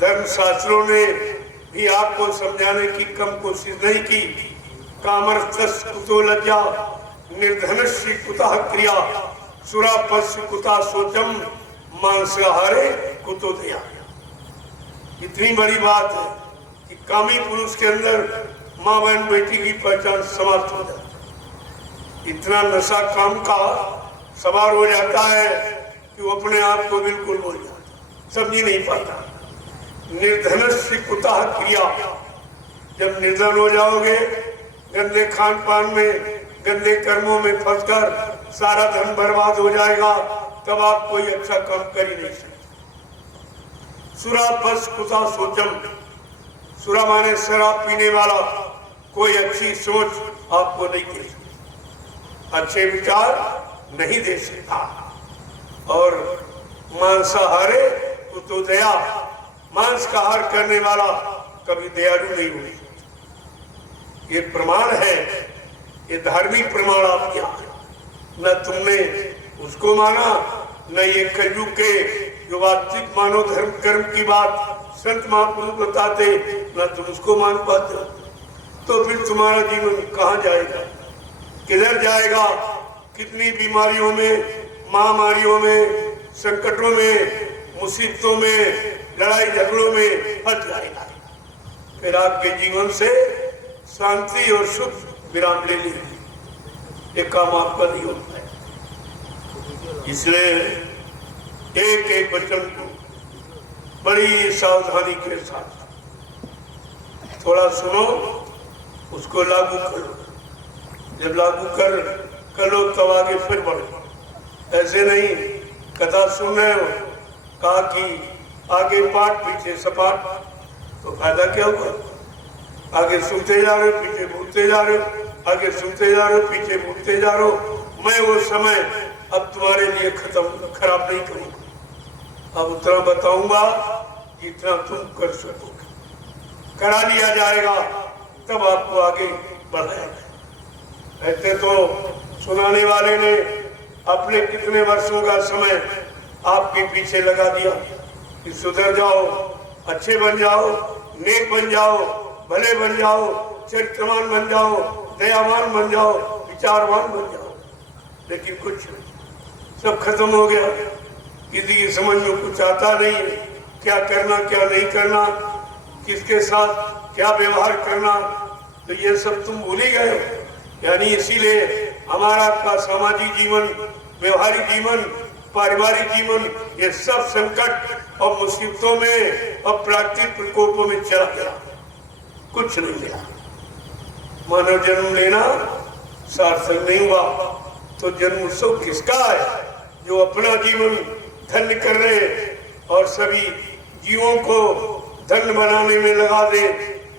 धर्म शास्त्रों ने भी आपको समझाने की कम कोशिश नहीं की। कामर्थस् कुतो लज्जा निर्धनस्य कुतः क्रिया, सुरा पश्य कुता सोचम मांसाहारे कुतो दया। इतनी बड़ी बात है कि कामी पुरुष के अंदर माँ बहन बेटी की पहचान समाप्त हो जाती। इतना नशा काम का सवार हो जाता है कि वो अपने आप को बिल्कुल भूल जाता, समझ ही नहीं पाता। निर्धनस्य कुतः क्रिया, जब निर्धन हो जाओगे, गंदे खान पान में, गंदे कर्मों में फंसकर सारा धन बर्बाद हो जाएगा, तब आप कोई अच्छा काम कर ही नहीं सकते। सुरा पस कुता सोचम, सुरा माने शराब पीने वाला, कोई अच्छी सोच आपको नहीं दे सकता, अच्छे विचार नहीं दे सकता। और मांसाहारे कुतो दया, मांस का आहार करने वाला कभी दयालु नहीं हो सकता। ये प्रमाण है, ये धार्मिक प्रमाण आपके यहाँ। न तुमने उसको माना, न ये कलयुग के जो वास्तविक मानव धर्म कर्म की बात संत महापुरुष बताते, न तुम उसको मान पाते हो। तो फिर तुम्हारा जीवन कहाँ जाएगा, किधर जाएगा? कितनी बीमारियों में, महामारियों में, संकटों में, मुसीबतों में, लड़ाई झगड़ों में फंस जाएगा। फिर आपके जीवन से शांति और सुख विराम ले लीजिए, ये काम आपका नहीं होता है। इसलिए एक एक वचन को बड़ी सावधानी के साथ थोड़ा सुनो, उसको लागू करो। जब लागू कर लो तब आगे फिर बढ़ो। ऐसे नहीं कथा सुन रहे हो, कहा कि आगे पाठ पीछे सपाट, तो फायदा क्या हुआ? आगे सुनते जा रहे हो, पीछे भूलते जा रहे हो, आगे सुनते जा रहे हो, पीछे भूलते जा रहे हो। मैं वो समय अब तुम्हारे लिए खराब नहीं करूंगा। अब उतना बताऊंगा जितना तुम कर सकोगे, करा लिया जाएगा, तब आपको आगे बढ़ाया जाएगा। ऐसे तो सुनाने वाले ने अपने कितने वर्षों का समय आपके पीछे लगा दिया कि सुधर जाओ, अच्छे बन जाओ, नेक बन जाओ, भले बन जाओ, चरित्रवान बन जाओ, दयावान बन जाओ, विचारवान बन जाओ। लेकिन कुछ सब खत्म हो गया। किसी की समझ में कुछ आता नहीं है, क्या करना क्या नहीं करना, किसके साथ क्या व्यवहार करना, तो ये सब तुम भूल ही गए हो। यानी इसीलिए हमारा आपका सामाजिक जीवन, व्यवहारिक जीवन, पारिवारिक जीवन, ये सब संकट और मुसीबतों में और प्राकृतिक प्रकोपों में चला गया, कुछ नहीं मिला। मानव जन्म लेना सार्थक नहीं हुआ, तो जन्म उत्सव किसका है? जो अपना जीवन धन्य कर रहे और सभी जीवों को धन्य बनाने में लगा दे,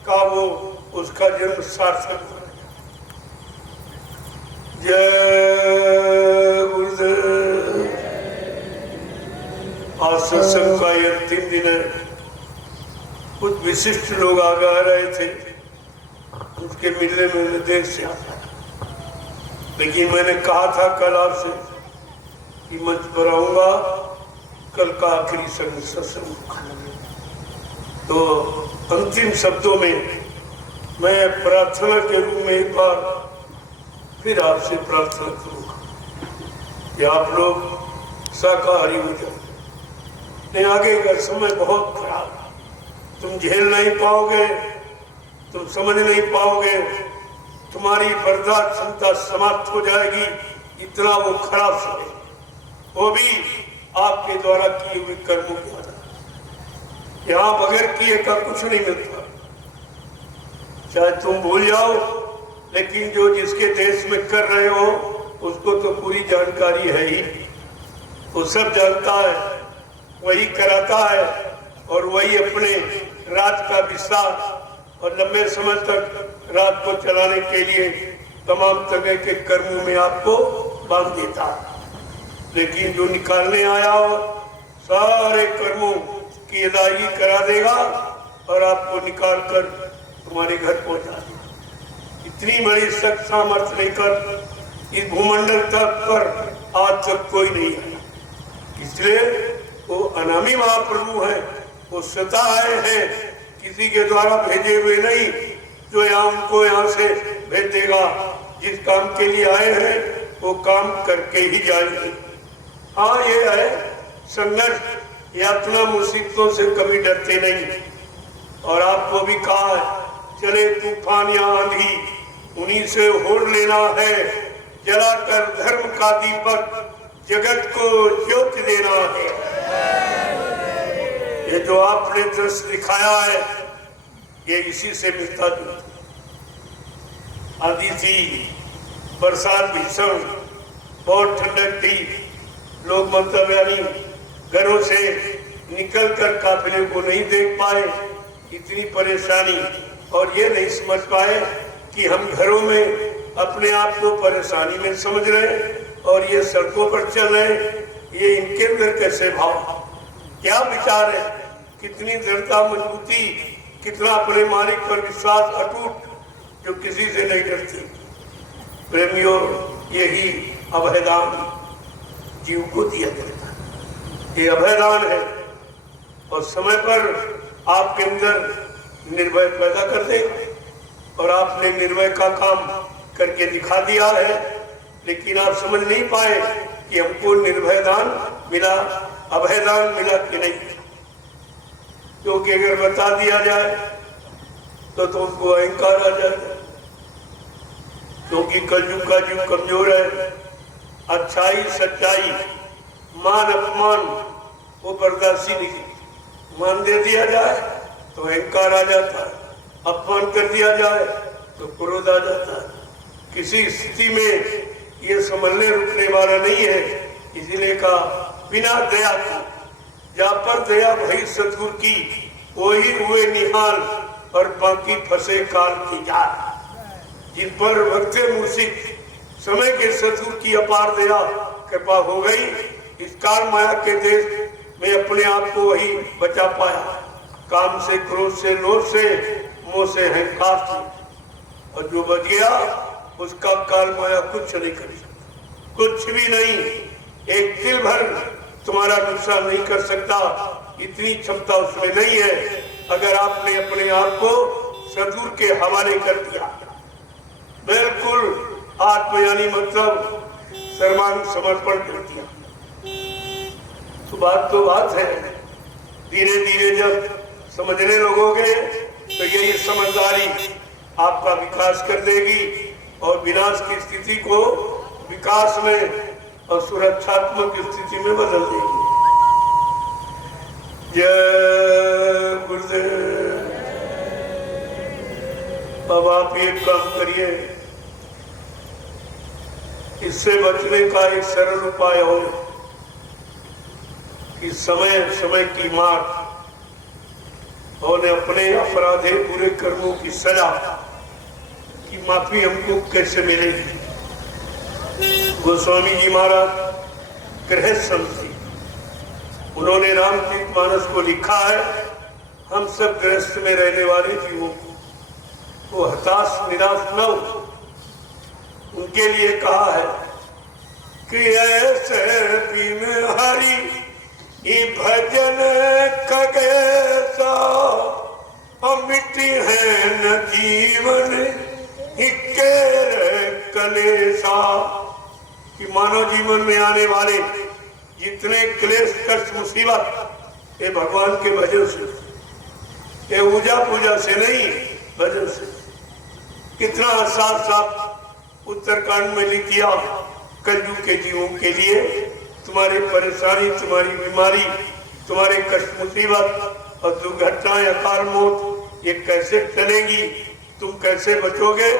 का वो उसका जन्म सार्थक हो। जय गुरुदेव। आज सत्संग का ये 3 दिन है। कुछ विशिष्ट लोग आगे आ रहे थे, उनके मिलने में मैं देर से आता, लेकिन मैंने कहा था कल आपसे कि मंच पर आऊंगा, कल का आखिरी सत्संग। तो अंतिम शब्दों में मैं प्रार्थना के रूप में एक बार फिर आपसे प्रार्थना करूंगा कि आप लोग शाकाहारी हो जाओ। नहीं, आगे का समय बहुत खराब है, तुम झेल नहीं पाओगे, तुम समझ नहीं पाओगे, तुम्हारी बर्दाश्त क्षमता समाप्त हो जाएगी। इतना वो खराब समय, वो भी आपके द्वारा किए हुए कर्मों के आधार। यहाँ बगैर किए का कुछ नहीं मिलता। चाहे तुम भूल जाओ, लेकिन जो जिसके देश में कर रहे हो उसको तो पूरी जानकारी है ही, वो सब जानता है, वही कराता है और वही अपने रात का विस्तार और लंबे समय तक रात को चलाने के लिए तमाम तरह के कर्मों में आपको बांध देता है। लेकिन जो निकालने आया हो सारे कर्मों की अदायगी करा देगा और आपको निकाल कर तुम्हारे घर पहुंचा देगा। इतनी बड़ी शक्ति सामर्थ्य लेकर इस भूमंडल तक पर आज तक कोई नहीं है। इसलिए वो अनामी महाप्रभु है, वो स्वतः आए हैं, किसी के द्वारा भेजे हुए नहीं, जो यहाँ उनको यहाँ से भेज देगा। जिस काम के लिए आए हैं वो काम करके ही जाएंगे। हाँ, ये है संघर्ष, यातना मुसीबतों से कभी डरते नहीं। और आपको भी कहा है, चले तूफान या आंधी उन्हीं से होड़ लेना है, जलाकर धर्म का दीपक जगत को ज्योति देना है। ये जो आपने दृश्य दिखाया है ये इसी से मिलता जुलता। आंधी थी, बरसात भीषण, बहुत ठंडक थी, लोग मतलब यानी घरों से निकलकर काफिले को नहीं देख पाए, इतनी परेशानी। और ये नहीं समझ पाए कि हम घरों में अपने आप को परेशानी में समझ रहे और ये सड़कों पर चल रहे, ये इनके अंदर कैसे भाव, क्या विचार है, कितनी दृढ़ता, मजबूती, कितना अपने मालिक पर विश्वास अटूट, जो किसी से नहीं डरती। प्रेमियों, यही अभयदान जीव को दिया जाता है, ये अभयदान है और समय पर आपके अंदर निर्भय पैदा कर देगा। और आपने निर्भय का काम करके दिखा दिया है, लेकिन आप समझ नहीं पाए कि हमको निर्भय दान मिला, अभयदान मिला कि नहीं। क्योंकि अगर बता दिया जाए तो तुमको अहंकार आ जाए, क्योंकि कलयुग का जीव कमजोर है। अच्छाई, सच्चाई, मान अपमान वो बर्दाश्त नहीं। मान दे दिया जाए तो अहंकार आ जाता है, अपमान कर दिया जाए तो क्रोध आ जाता है। किसी स्थिति में ये समझने रुकने वाला नहीं है। इसीलिए कहा बिना दया की, जहाँ पर दया भई सतगुरु की, वही हुए निहाल और बाकी फंसे काल की जान। जिन पर वक्त मूर्छित समय के सतगुरु की अपार दया कृपा हो गई, इस काल माया के देश में अपने आप को वही बचा पाया, काम से, क्रोध से, लोभ से, मोह से, अहंकार से। और जो बच गया उसका काल माया कुछ नहीं कर सकता, कुछ भी नहीं। एक तिल भर तुम्हारा नुकसान नहीं कर सकता, इतनी क्षमता उसमें नहीं है। अगर आपने अपने आप को सतगुरु के हवाले कर दिया, बिल्कुल आत्मयानी मतलब सर्वांग समर्पण कर दिया, तो बात है। धीरे धीरे जब समझने लगोगे तो यही समझदारी आपका विकास कर देगी और विनाश की स्थिति को विकास में और सुरक्षात्मक स्थिति में बदल देगी। जय गुरुदेव। अब आप एक काम करिए, इससे बचने का एक सरल उपाय हो कि समय समय की मार और अपने अपराधे बुरे कर्मों की सजा की माफी हमको कैसे मिलेगी। गोस्वामी जी महाराज गृहस्थ थे, उन्होंने रामचरितमानस को लिखा है हम सब गृहस्थ में रहने वाले जीवों को वो हताश निराश न हो, उनके लिए कहा है कि ऐसे बिन हरि भजन कगेसा अमिटी है न जीवन इक्के कलेसा। कि मानव जीवन में आने वाले जितने क्लेश, कष्ट, मुसीबत, ये भगवान के भजन से, ये पूजा पूजा से नहीं, भजन से। कितना साफ साफ उत्तरकांड में लिख दिया कलयुग के जीवों के लिए। तुम्हारी परेशानी, तुम्हारी बीमारी, तुम्हारे कष्ट, मुसीबत और दुर्घटना, अकाल मौत ये कैसे टलेगी, तुम कैसे बचोगे।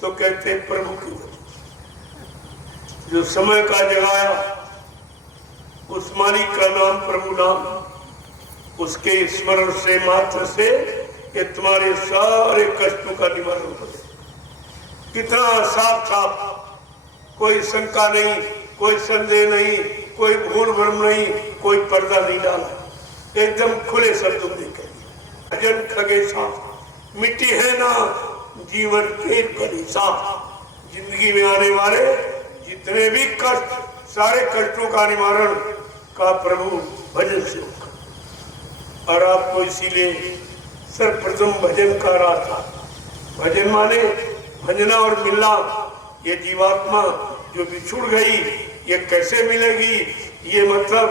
तो कहते प्रभु की वजह, जो समय का जगाया उस मालिक का नाम प्रभु नाम, उसके स्मरण से मात्र से ये तुम्हारे सारे कष्टों का निवारण हो जाए। कितना साफ साफ, कोई शंका नहीं, कोई संदेह नहीं, कोई भूल भ्रम नहीं, कोई पर्दा नहीं डाला, एकदम खुले शब्दों में कह दिया भजन खगेसा मिट्टी है ना जीवन के कलेसा। जिंदगी में आने वाले जितने भी कष्ट, सारे कष्टों का निवारण का प्रभु भजन से होगा। और आपको इसीलिए सर्वप्रथम भजन का रहा था। भजन माने भजना और मिलना। ये जीवात्मा जो बिछुड़ गई ये कैसे मिलेगी, ये मतलब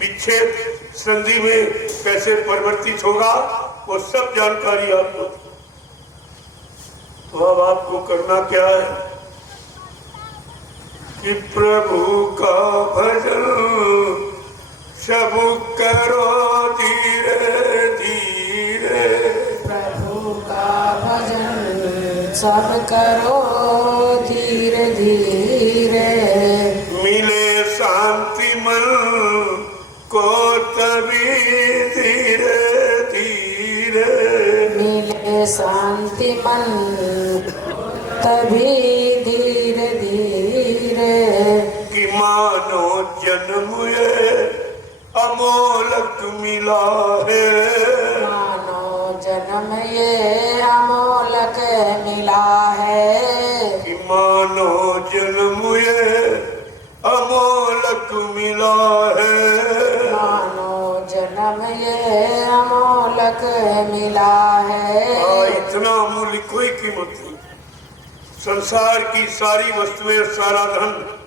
विच्छेद संधि में कैसे परिवर्तित होगा वो सब जानकारी आपको। तो अब आपको करना क्या है कि प्रभु का भजन सब करो धीरे धीरे। प्रभु का भजन सब करो धीरे धीरे। मिले शांति मन को तभी धीरे धीरे। मिले शांति मन तभी धीरे धीरे। कि मानो जन्म ये अमोलक मिला है। मानो जन्म ये अमोलक मिला है। कि मानो जन्म ये अमोलक मिला है। मानो जन्म ये अमोलक मिला है। इतना मूल्य कोई कीमत नहीं। संसार की सारी वस्तुएं, सारा धन,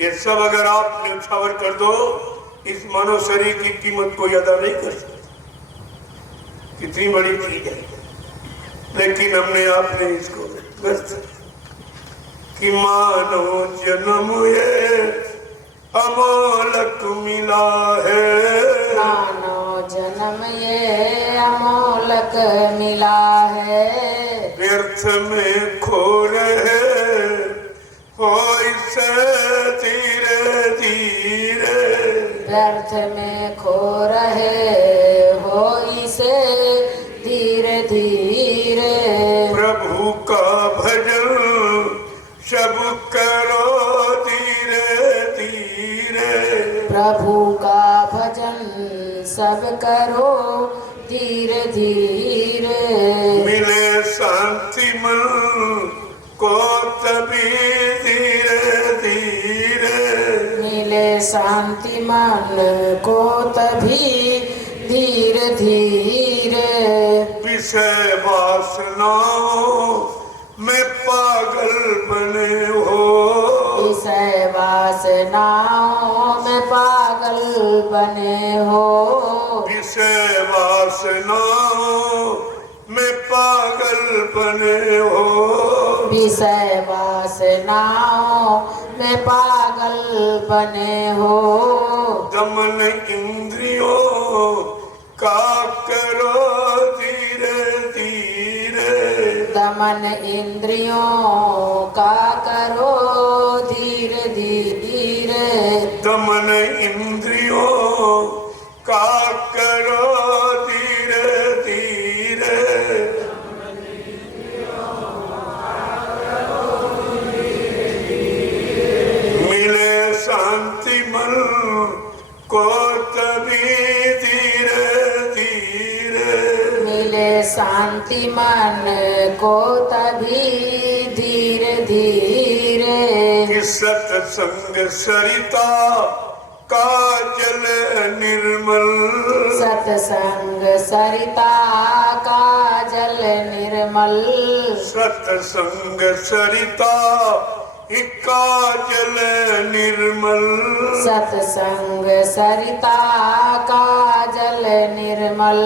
ये सब अगर आप न्यौछावर कर दो, इस मानव शरीर की कीमत कोई अदा नहीं कर सकता। कितनी बड़ी चीज है, लेकिन हमने आपने इसको व्यस्त कि मानो जन्म ये अमोलक मिला है। मानो जन्म ये अमोलक मिला है। व्यर्थ में खो रहे हो इसे धीरे धीरे। व्यर्थ में खो रहे हो इसे धीरे धीरे। प्रभु का भजन सब करो धीरे धीरे। प्रभु का भजन सब करो धीरे धीरे। मिले शांति मन को तभी धीरे धीरे। मिले शांति मन को तभी धीरे धीरे। विषय वासनाओं में पागल बने हो। विषय वासनाओं में पागल बने हो। विषय वासनाओं में पागल बने हो। विषय वासनाओं में पागल बने हो। दमन इंद्रियों का करो धीरे धीरे। दमन इंद्रियों का करो धीरे धीरे। दमन इंद्रियों का करो धीरे धीरे। मिले शांति मन को तभी धीरे धीरे। मिले शांति मन को तभी धीरे धीरे। कि सत्संग सरिता का जल निर्मल। सत्संग सरिता का जल निर्मल। सत्संग सरिता का जल निर्मल। सत्संग सरिता का जल निर्मल।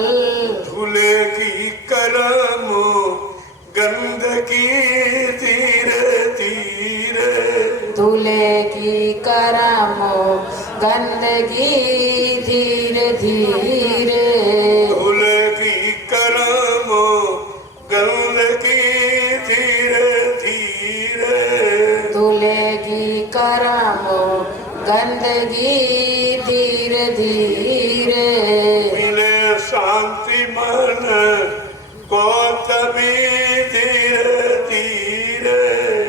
धुलेगी करम गंदगी धीरे धीरे। धुलेगी करम गंदगी धीरे धीरे। धुलेगी करम गंदगी धीरे धीरे। धुलेगी करम गंदगी धीरे धीरे। मिले शांति मन को तभी धीरे धीरे।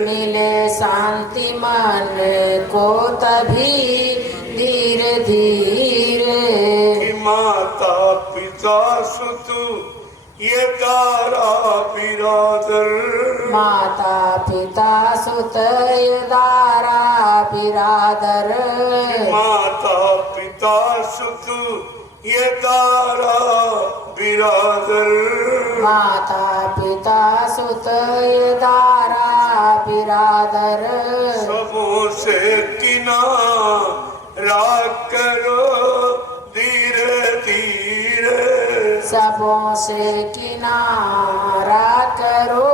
मिले शांति मन को तभी धीरे धीरे। कि माता पिता सुत ये दारा बिरादर। माता पिता सुत ये दारा बिरादर। माता पिता सुत ये दारा बिरादर। माता पिता सुत ये दारा बिरादर। सबों से किनारे राग करो धीरे धीरे, सबों से किनारा करो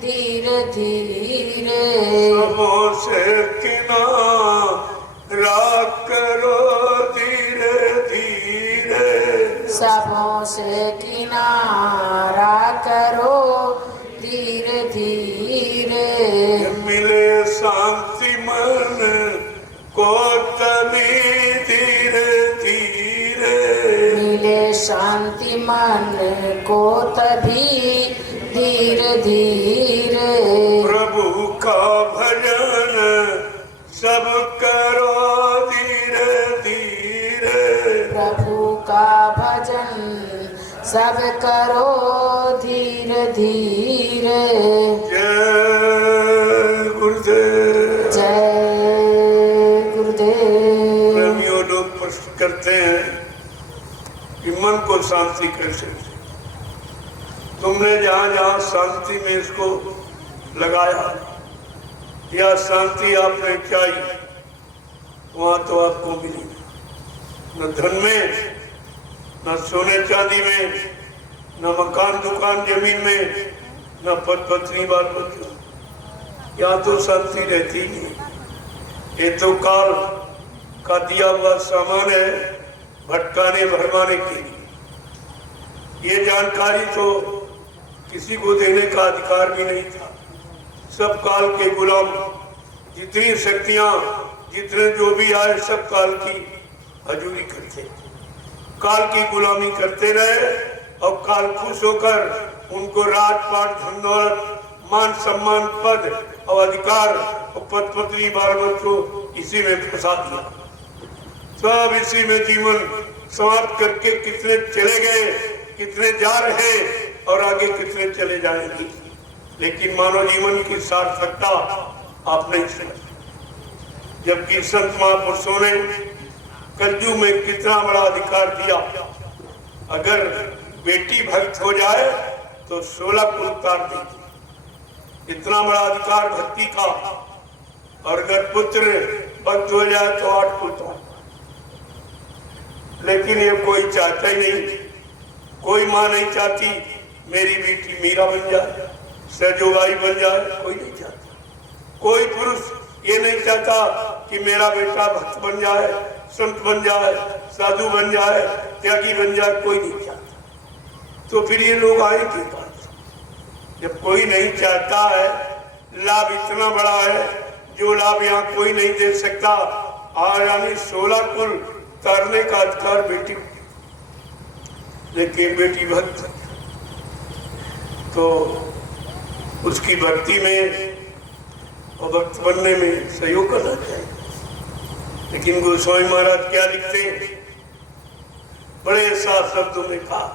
धीरे धीरे, सबों से किनारा करो धीरे धीरे, सबों से किनारा करो धीरे धीरे, मिले शांति मन को तभी धीरे धीरे, मिले शांति मन को तभी धीरे धीरे, प्रभु का भजन सब करो धीरे धीरे, प्रभु का भजन सब करो धीरे धीरे। जय गुरुदेव। जय गुरुदेव। प्रेमियों लोग प्रश्न करते हैं कि मन को शांति कैसे, तुमने जहाँ जहाँ शांति में इसको लगाया या शांति आपने चाहिए वहाँ तो आपको मिली, न धन में, न सोने चांदी में, न मकान दुकान जमीन में, न पद पत्नी बाल बच्चों, यहाँ तो शांति रहती ही नहीं। ये तो काल का दिया हुआ सामान है भटकाने भरमाने के लिए। ये जानकारी तो किसी को देने का अधिकार भी नहीं था। सब काल के गुलाम, जितनी शक्तियां, जितने जो भी आए सब काल की हजूरी करते, काल की गुलामी करते रहे और काल खुश होकर उनको राजपाट, धन दौलत, मान सम्मान, पद और अधिकार और पद पत्नी बाल बच्चों इसी में फंसा दिया। सब इसी में जीवन समाप्त करके कितने चले गए, कितने जा रहे और आगे कितने चले जाएंगे, लेकिन मानव जीवन की सार्थकता आप नहीं समझ। जबकि संत महापुरुषों ने कलयुग में कितना बड़ा अधिकार दिया, अगर बेटी भक्त हो जाए तो 16 कुल उतार देगी, इतना बड़ा अधिकार भक्ति का, और अगर पुत्र भक्त हो जाए तो 8 कुल उतार। लेकिन ये कोई चाहता ही नहीं, कोई माँ नहीं चाहती मेरी बेटी मीरा बन जाए, सजोबाई बन जाए, कोई नहीं चाहता। कोई पुरुष ये नहीं चाहता कि मेरा बेटा भक्त बन जाए, संत बन जाए, साधु बन जाए, त्यागी बन जाए, कोई नहीं चाहता। तो फिर ये लोग आए क्यों पास? जब कोई नहीं चाहता है, लाभ इतना बड़ा है जो लाभ यहाँ कोई नहीं दे सकता। आज यानी 16 कुल तारने का अधिकार बेटी, लेकिन बेटी भक्त तो उसकी भक्ति में और भक्त बनने में सहयोग करना चाहिए। लेकिन गोस्वामी महाराज क्या लिखते हैं, बड़े साफ शब्दों में कहा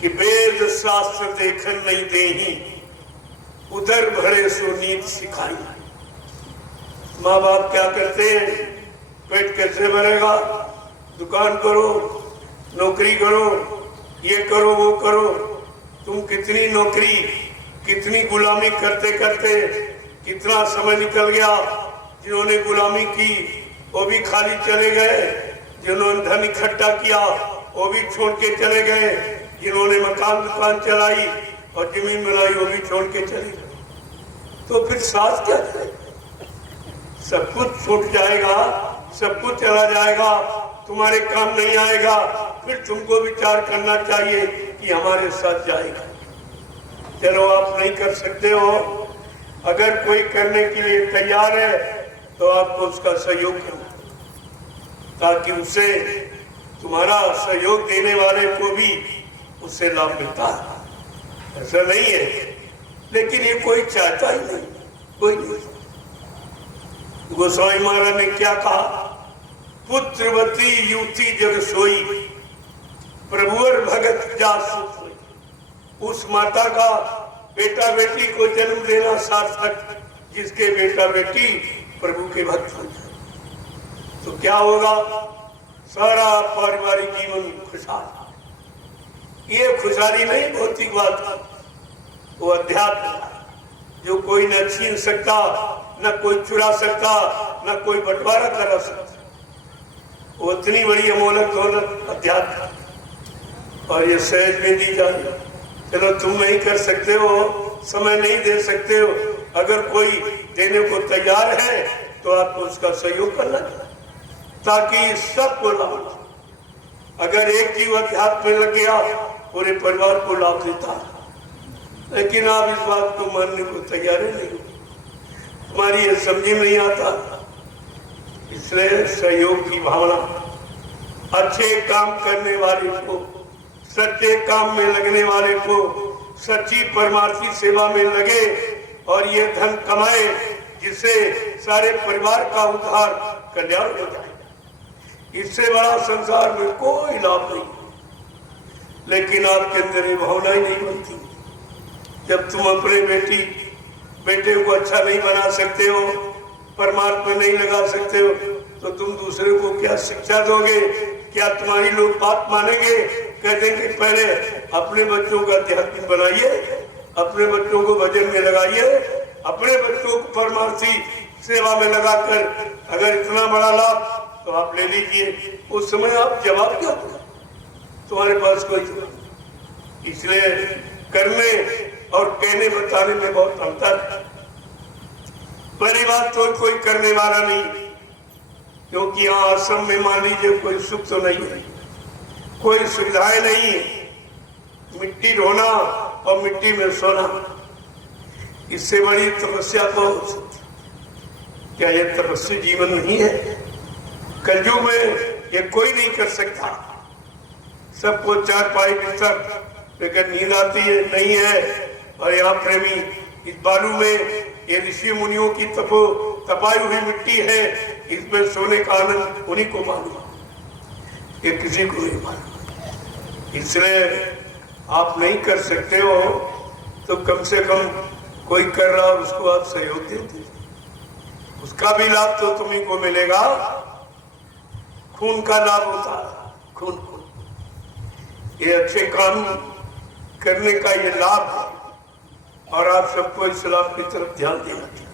कि वेद शास्त्र देखन नहीं देही, उधर भरे सो नीत सिखाई। माँ बाप क्या करते हैं, पेट कैसे भरेगा, दुकान करो, नौकरी करो, ये करो वो करो। तुम कितनी नौकरी, कितनी गुलामी करते करते कितना समय निकल गया। जिन्होंने गुलामी की वो भी खाली चले गए, जिन्होंने धन इकट्ठा किया वो भी छोड़ के चले गए, जिन्होंने मकान दुकान चलाई और जमीन बनाई वो भी छोड़ के चले गए। तो फिर साथ क्या जाएगा? सब कुछ छूट जाएगा, सब कुछ चला जाएगा, तुम्हारे काम नहीं आएगा। फिर तुमको विचार करना चाहिए कि हमारे साथ जाएगा। चलो आप नहीं कर सकते हो, अगर कोई करने के लिए तैयार है तो आपको उसका सहयोग करना, ताकि उससे तुम्हारा सहयोग देने वाले को भी उससे लाभ मिलता है। ऐसा नहीं है, लेकिन ये कोई चाहता ही नहीं, कोई नहीं। गोस्वामी महाराज ने क्या कहा, पुत्रवती युवती जग सोई, प्रभुवर भगत जास सोई। उस माता का बेटा बेटी को जन्म देना सार्थक, जिसके बेटा बेटी प्रभु के भक्त हो जाए। तो क्या होगा, सारा पारिवारिक जीवन खुशहाल। ये खुशहाली नहीं भौतिक बात, वो अध्यात्म जो कोई न छीन सकता, न कोई चुरा सकता, न कोई बंटवारा करा सकता। वो इतनी बड़ी अमोलक दौलत अध्यात्म और ये सहज में दी जाए। चलो तुम नहीं कर सकते हो, समय नहीं दे सकते हो, अगर कोई देने को तैयार है तो आपको उसका सहयोग करना चाहिए ताकि सबको लाभ। अगर एक जीव अध्यात्म में लग गया पूरे परिवार को लाभ देता, लेकिन आप इस बात को मानने को तैयार ही नहीं, तुम्हारी ये समझ में नहीं आता। इसलिए सहयोग की भावना, अच्छे काम करने वाले को, सच्चे काम में लगने वाले को, सच्ची परमार्थी सेवा में लगे और ये धन कमाए जिससे सारे परिवार का उद्धार कल्याण हो जाए। इससे बड़ा संसार में कोई लाभ नहीं। लेकिन आपके अंदर ये भावना ही नहीं बनती। जब तुम अपने बेटे को अच्छा नहीं बना सकते हो, परमात्मा नहीं लगा सकते हो, तो तुम दूसरे को क्या शिक्षा दोगे? क्या तुम्हारी लोग बात मानेंगे? कह देंगे पहले अपने बच्चों का अध्यात्म बनाइए, अपने बच्चों को भजन में लगाइए, अपने बच्चों को परमार्थी सेवा में लगाकर अगर इतना बड़ा लाभ तो आप ले लीजिए। उस समय आप जवाब क्या दो? तुम्हारे पास कोई जवाब। इसलिए करने और कहने बताने में बहुत अंतर है। पहली बात तो कोई करने वाला नहीं, क्योंकि यहाँ आश्रम में मान लीजिए कोई सुख तो नहीं है, कोई सुविधाएं नहीं है, मिट्टी ढोना और मिट्टी में सोना, इससे बड़ी तपस्या को क्या यह तपस्वी जीवन नहीं है? कलयुग में ये कोई नहीं कर सकता। सबको चार पाई बिस्तर लेकर नींद आती है नहीं है, और यहाँ प्रेमी इस बालू में ये ऋषि मुनियों की तपाई हुई मिट्टी है, इसमें सोने का आनंद उन्हीं को मालूम, ये किसी को नहीं मालूम। इसलिए आप नहीं कर सकते हो तो कम से कम कोई कर रहा है उसको आप सहयोग दे दीजिए, उसका भी लाभ तो तुम्हीं को मिलेगा। खून का लाभ होता है, खून ये अच्छे काम करने का ये लाभ है, और आप सबको इस लाभ की तरफ ध्यान देना चाहिए।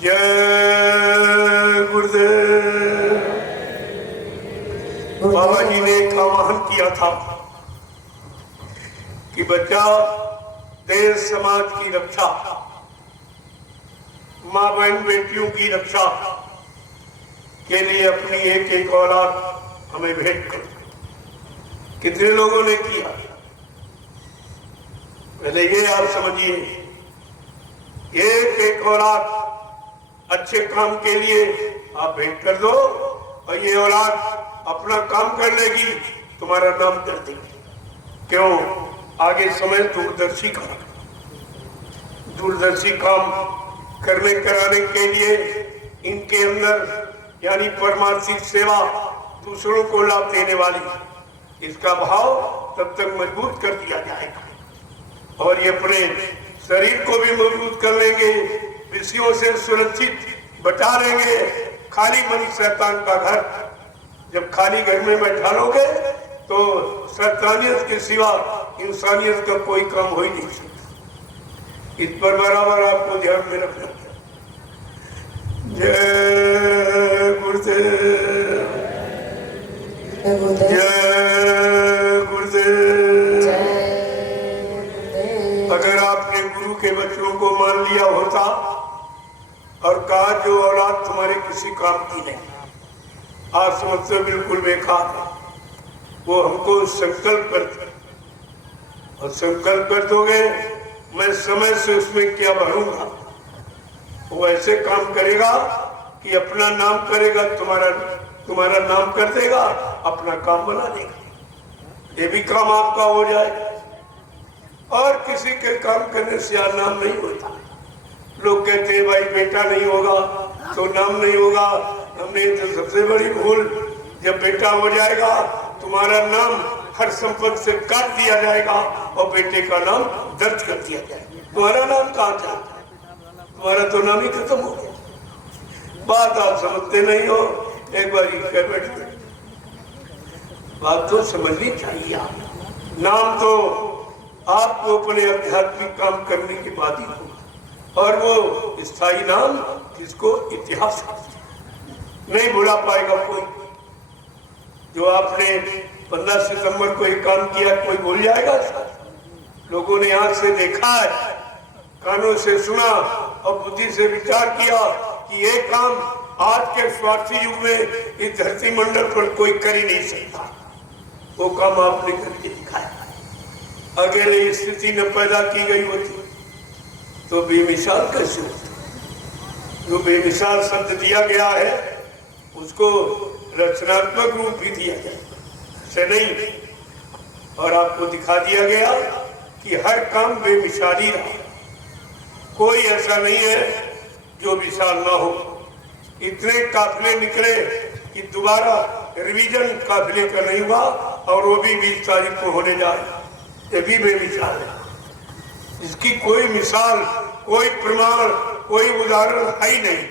जय गुरुदेव। बाबा जी ने एक आह्वान किया था कि बच्चा देश समाज की रक्षा, माँ बहन बेटियों की रक्षा के लिए अपनी एक एक औलाद हमें भेंट करो। कितने लोगों ने किया? पहले ये आप समझिए, एक एक औलाद अच्छे काम के लिए आप भेंट कर दो और ये औलाद अपना काम कर लेगी, तुम्हारा नाम कर देगी। क्यों? आगे समय दूरदर्शी काम करने कराने के लिए इनके अंदर यानी परमार्थी सेवा, दूसरों को लाभ देने वाली, इसका भाव तब तक मजबूत कर दिया जाएगा। और ये अपने शरीर को भी मजबूत कर लेंगे, विषयों से सुरक्षित बचा लेंगे। खाली मन शैतान का घर, जब खाली घर में बैठा लोगे तो शैतानियत के सिवा इंसानियत का कोई काम हो ही नहीं सकता। इस पर बराबर आपको ध्यान में रखना चाहिए। जय गुरुदेव, जय गुरुदेव। अगर आपने गुरु के बच्चों को मान लिया होता और कहा जो औलाद तुम्हारे किसी काम की नहीं, आप समझते बिल्कुल बेकार है, वो हमको संकल्प करते और संकल्प कर दोगे मैं समय से उसमें क्या भरूंगा, वो ऐसे काम करेगा कि अपना नाम करेगा, तुम्हारा नाम कर देगा, अपना काम बना देगा। ये भी काम आपका हो जाएगा। और किसी के काम करने से नाम नहीं होता। लोग कहते हैं भाई बेटा नहीं होगा तो नाम नहीं होगा। हमने तो सबसे बड़ी भूल, जब बेटा हो जाएगा तुम्हारा नाम हर संपत्ति से काट दिया जाएगा और बेटे का नाम दर्ज कर दिया जाएगा। तुम्हारा नाम कहाँ जाएगा? तुम्हारा तो नाम ही खत्म हो गया। बात आप समझते नहीं हो, एक बार कह बैठते, बात तो समझनी चाहिए। नाम तो आपको अपने आध्यात्मिक काम करने के बाद ही होगा, और वो स्थायी नाम जिसको इतिहास नहीं भुला पाएगा कोई। जो आपने 15 सितंबर को एक काम किया कोई भूल जाएगा? लोगों ने आंख से देखा है, कानों से सुना और बुद्धि से विचार किया कि ये काम आज के स्वार्थी युग में इस धरती मंडल पर कोई कर ही नहीं सकता। वो काम आपने करके दिखाया। अकेले स्थिति में पैदा की गई होती तो बेमिसाल कैसे होती। जो बेमिसाल शब्द दिया गया है उसको रचनात्मक रूप भी दिया जाए, ऐसे नहीं। और आपको दिखा दिया गया कि हर काम बेमिसाली रहा, कोई ऐसा नहीं है जो विशाल ना हो। इतने काफिले निकले कि दोबारा रिवीजन काफिले का नहीं हुआ और वो भी 20 तारीख को होने जा रहा, ये भी बेमिसाल है। इसकी कोई मिसाल, कोई प्रमाण, कोई उदाहरण है ही नहीं।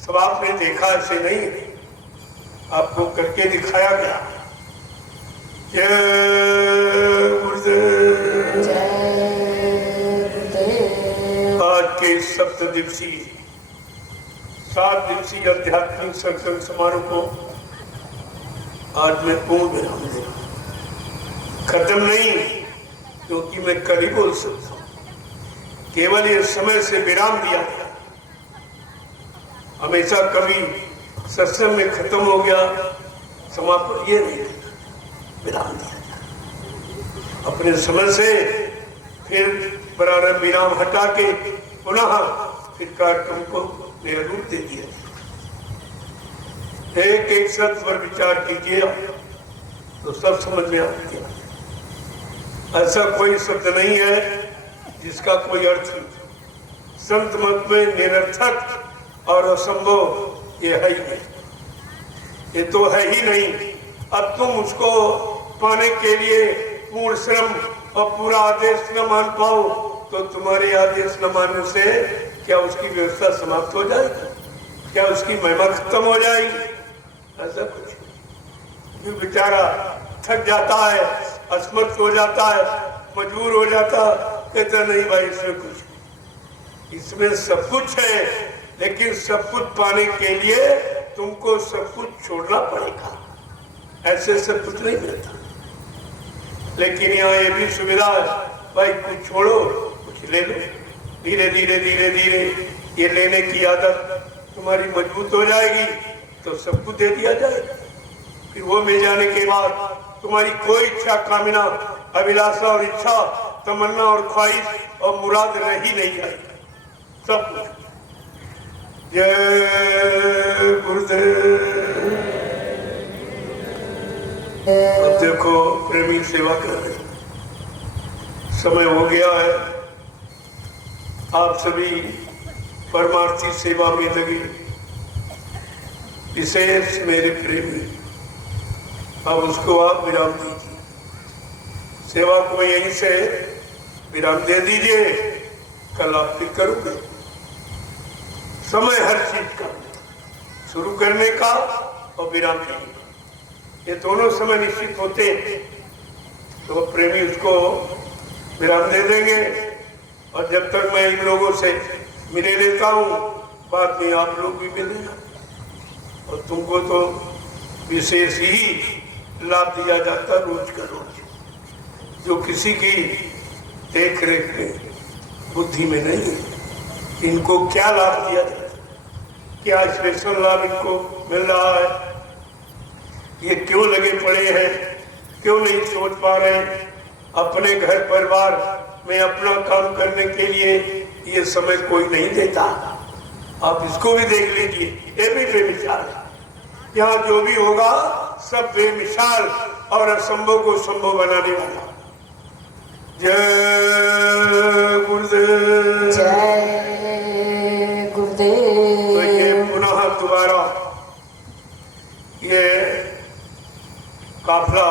सब आपने देखा, ऐसे नहीं, आपको करके दिखाया गया। जय गुरुदेव। आज के सप्तदिवसीय 7 दिवसीय आध्यात्मिक सत्संग समारोह को आज मैं पूर्ण विराम दे रहा हूं। खत्म नहीं, क्योंकि मैं कल ही बोल सकता हूं। केवल ये समय से विराम दिया गया। हमेशा कभी सत्संग में खत्म हो गया, समापन, ये नहीं, विराम दिया गया। अपने समय से फिर बराबर विराम हटा के पुनः फिर कार्यक्रम को नया रूप दे दिया। एक एक शब्द पर विचार कीजिए तो सब समझ में आ गया। ऐसा कोई शब्द नहीं है जिसका कोई अर्थ नहीं। संत मत में निरर्थक और असंभव ये है ही नहीं, ये तो है ही नहीं। अब तुम उसको पाने के लिए पूर्ण श्रम और पूरा आदेश न मान पाओ तो तुम्हारे आदेश न मानने से क्या उसकी व्यवस्था समाप्त हो जाएगी? क्या उसकी महिमा खत्म हो जाएगी? ऐसा कुछ जो बेचारा थक जाता है, असमर्थ हो जाता है, मजबूर हो जाता, कहता नहीं भाई इसमें कुछ, इसमें सब कुछ है, लेकिन सब कुछ पाने के लिए तुमको सब कुछ छोड़ना पड़ेगा। ऐसे सब कुछ नहीं मिलता। लेकिन यहाँ ये भी सुविधा है, भाई कुछ छोड़ो कुछ ले लो। धीरे धीरे धीरे धीरे ये लेने की आदत तुम्हारी मजबूत हो जाएगी तो सब कुछ दे दिया जाएगा। फिर वो मिल जाने के बाद तुम्हारी कोई इच्छा, कामना, अभिलाषा और इच्छा, तमन्ना और ख्वाहिश और मुराद रह ही नहीं जाएगी, सब कुछ। जय गुरुदेव। अब देखो प्रेमी सेवा कर रहे, समय हो गया है, आप सभी परमार्थी सेवा में लगे। विशेष मेरे प्रेमी, अब उसको आप विराम दीजिए, सेवा को यहीं से विराम दे दीजिए, कल आप फिर करोगे। समय हर चीज का, शुरू करने का और विराम देने का, ये दोनों समय निश्चित होते हैं। तो प्रेमी उसको विराम दे देंगे और जब तक मैं इन लोगों से मिले लेता हूँ, बाद में आप लोग भी मिलेगा और तुमको तो विशेष ही लाभ दिया जाता रोज का रोज, जो किसी की देख रेख में, बुद्धि में नहीं है। इनको क्या लाभ दिया जाता, क्या स्पेशल लाभ इनको मिल रहा है, ये क्यों लगे पड़े हैं, क्यों नहीं सोच पा रहे? अपने घर परिवार में अपना काम करने के लिए ये समय कोई नहीं देता। आप इसको भी देख लीजिए, ये भी बेमिसाल है। यहाँ जो भी होगा सब बेमिसाल और असंभव को संभव बनाने वाला। जय गुरुदेव। जय गुरुदेव। तो ये पुनः दोबारा ये काफिला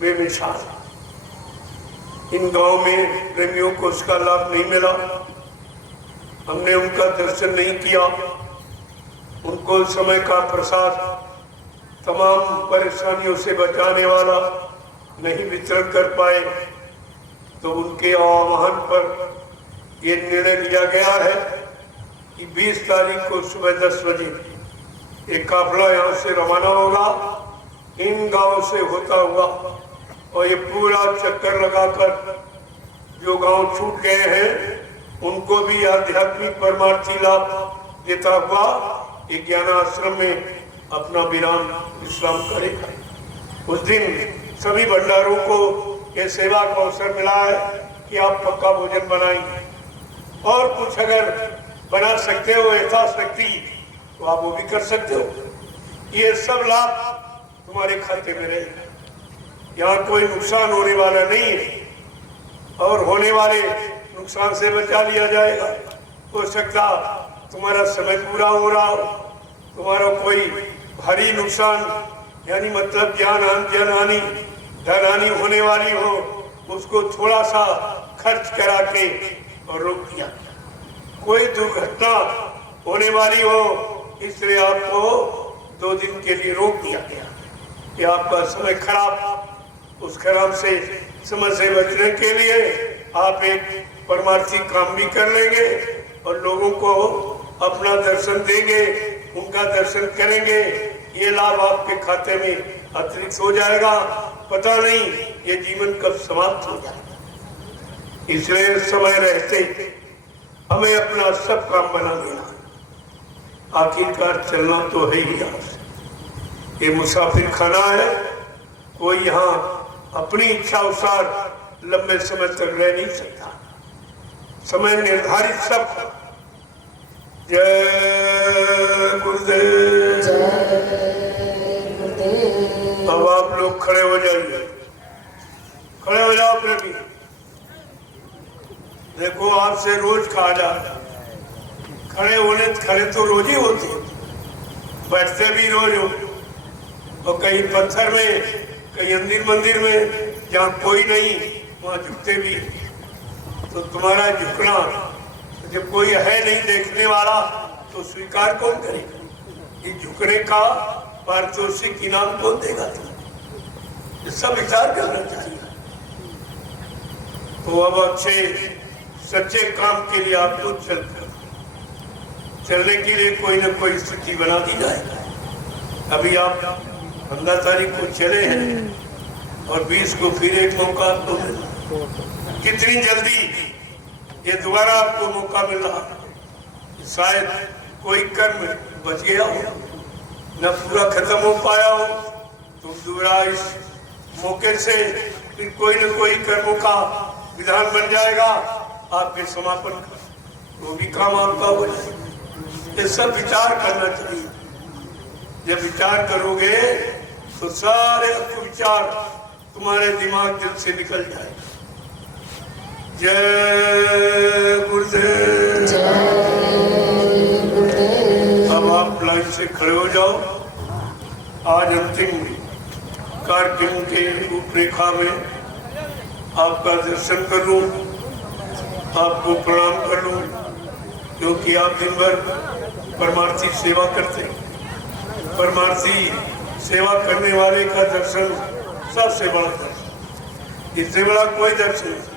बेमिसाल, इन गांव में प्रेमियों को उसका लाभ नहीं मिला, हमने उनका दर्शन नहीं किया, उनको समय का प्रसाद तमाम परेशानियों से बचाने वाला नहीं वितरण कर पाए, तो उनके आह्वान पर ये निर्णय लिया गया है कि 20 तारीख को सुबह 10 बजे एक काफिला यहाँ से रवाना होगा इन गांव से होता हुआ, और ये पूरा चक्कर लगाकर जो गांव छूट गए हैं उनको भी आध्यात्मिक परमार्थी लाभ देता हुआ ये ज्ञान आश्रम में अपना विराम विश्राम करेगा। उस दिन सभी भंडारों को ये सेवा का अवसर मिला है कि आप पक्का भोजन बनाएंगे, और कुछ अगर बना सकते हो यथाशक्ति तो आप वो भी कर सकते हो। ये सब लाभ तुम्हारे खाते में रहेगा, यहाँ कोई नुकसान होने वाला नहीं है, और होने वाले नुकसान से बचा लिया जाएगा। हो सकता तुम्हारा समय पूरा हो रहा हो, तुम्हारा कोई भारी नुकसान यानी मतलब जनहानि धनहानि होने वाली हो, उसको थोड़ा सा खर्च करा के और रोक दिया। कोई दुर्घटना होने वाली हो इसलिए आपको 2 दिन के लिए रोक दिया गया कि आपका समय खराब, उस खराब से समय से बचने के लिए आप एक परमार्थी काम भी कर लेंगे और लोगों को अपना दर्शन देंगे, उनका दर्शन करेंगे। ये लाभ आपके खाते में अतिरिक्त हो जाएगा, पता नहीं ये जीवन कब समाप्त हो जाएगा। इसलिए समय रहते हमें अपना सब काम बना लेना, आखिरकार चलना तो है ही। यहाँ ये मुसाफिर खाना है, कोई यहाँ अपनी इच्छा अनुसार लंबे समय तक रह नहीं सकता, समय निर्धारित सब। जय गुरुदेव। अब आप लोग खड़े हो जाइए, खड़े हो जाओ प्रभु। देखो आपसे रोज कहा जाता खड़े तो रोज ही होते, बैठते भी रोज हो, और कहीं पत्थर में कहीं मंदिर में जहाँ कोई नहीं वहाँ झुकते भी। तो तुम्हारा झुकना जब कोई है नहीं देखने वाला तो स्वीकार कौन करेगा? ये झुकने का पारितोषिक इनाम कौन देगा? ये सब विचार करना चाहिए। तो अब अच्छे सच्चे काम के लिए आपको चलने के लिए कोई ना कोई स्थिति बना दी जाएगी। अभी आप 15 तारीख को चले हैं और 20 को फिर एक मौका आपको मिला। कितनी जल्दी ये दोबारा आपको मौका मिल रहा, शायद कोई कर्म बच गया हो, न पूरा खत्म हो पाया हो, तो दोबारा इस मौके से फिर कोई न कोई कर्मों का विधान बन जाएगा आपके समापन का, वो भी काम आपका हो जाएगा। ये सब विचार करना चाहिए। जब विचार करोगे तो सारे विचार तुम्हारे दिमाग दिल से निकल जाएगा। जय गुरुदेव। अब आप लाइन से खड़े हो जाओ। आज अंतिम कार्यक्रम के रूपरेखा में आपका दर्शन कर लूं, आपको प्रणाम कर लूं, क्योंकि आप दिन भर परमार्थी सेवा करते हैं। परमार्थी सेवा करने वाले का दर्शन सबसे बड़ा दर्शन, इससे बड़ा कोई दर्शन नहीं।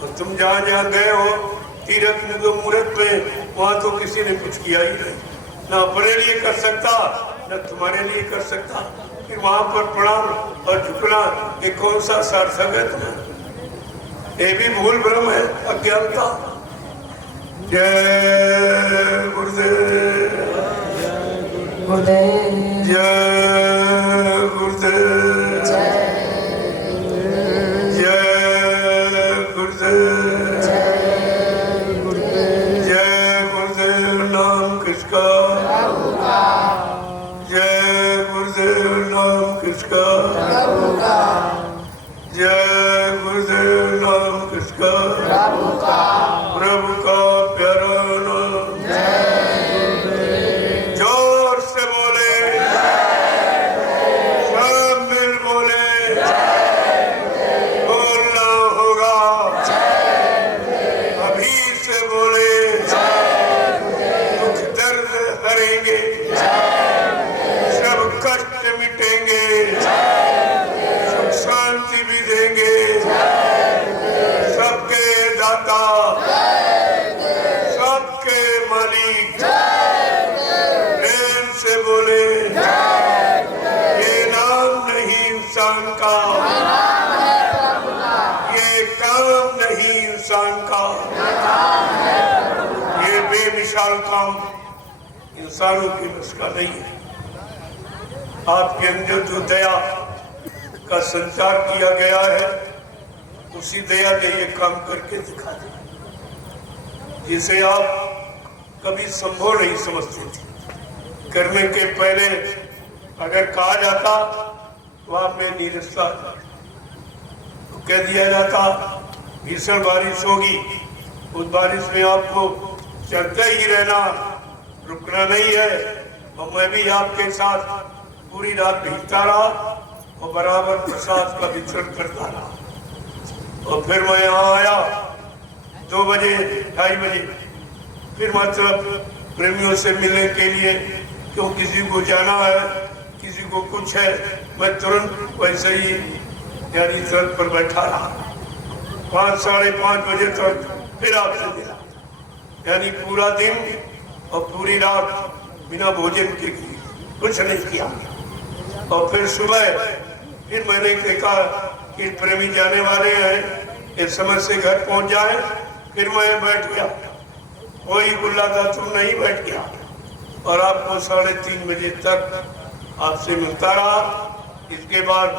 और तुम जहाँ जहाँ गए हो तीर्थ मुहूर्त में, वहाँ तो किसी ने कुछ किया ही नहीं, ना अपने लिए कर सकता न तुम्हारे लिए कर सकता। फिर वहाँ पर प्रणाम और झुकना ये कौन सा सार्थक है तुम्हें? ये भी भूल भ्रम है, अज्ञानता। जय गुरुदेव। जय गुरुदेव। जय गुरुदेव। जय गुरुदेव। नाम किसका? जय गुरुदेव। नाम किसका? जय गुरुदेव। नाम किसका? प्रभु का प्यारा नाम। जोर से बोले, सब मिल बोले, बोलना होगा। अभी से बोले, दुख दर्द हरेंगे, सब कष्ट मिटेंगे, सुख शांति भी देंगे, सबके विशाल काम इंसानों के बस का नहीं है। आपके अंदर जो दया का संचार किया गया है, उसी दया ने ये काम करके दिखा दिया जिसे आप कभी संभव नहीं समझते थे। करने के पहले अगर कहा जाता तो आप में निरस्ता तो कह दिया जाता भीषण बारिश होगी, उस बारिश में आपको चलते ही रहना, रुकना नहीं है। और मैं भी आपके साथ पूरी रात भीगता रहा और बराबर प्रसाद का वितरण करता रहा। और फिर मैं यहाँ आया 2 बजे 2:30 बजे, फिर मतलब प्रेमियों से मिलने के लिए, क्यों किसी को जाना है, किसी को कुछ है। मैं तुरंत वैसे ही यानी सड़क पर बैठा रहा 5 साढ़े 5 बजे तक, फिर आपसे मिला। यानी पूरा दिन और पूरी रात बिना भोजन के कुछ नहीं किया। और फिर सुबह फिर मैंने देखा कि प्रेमी जाने वाले हैं, इस समय से घर पहुंच जाए। फिर मैं बैठ गया, कोई बुला था तुम नहीं बैठ गया, और आपको 3:30 बजे तक आपसे मिलता रहा। इसके बाद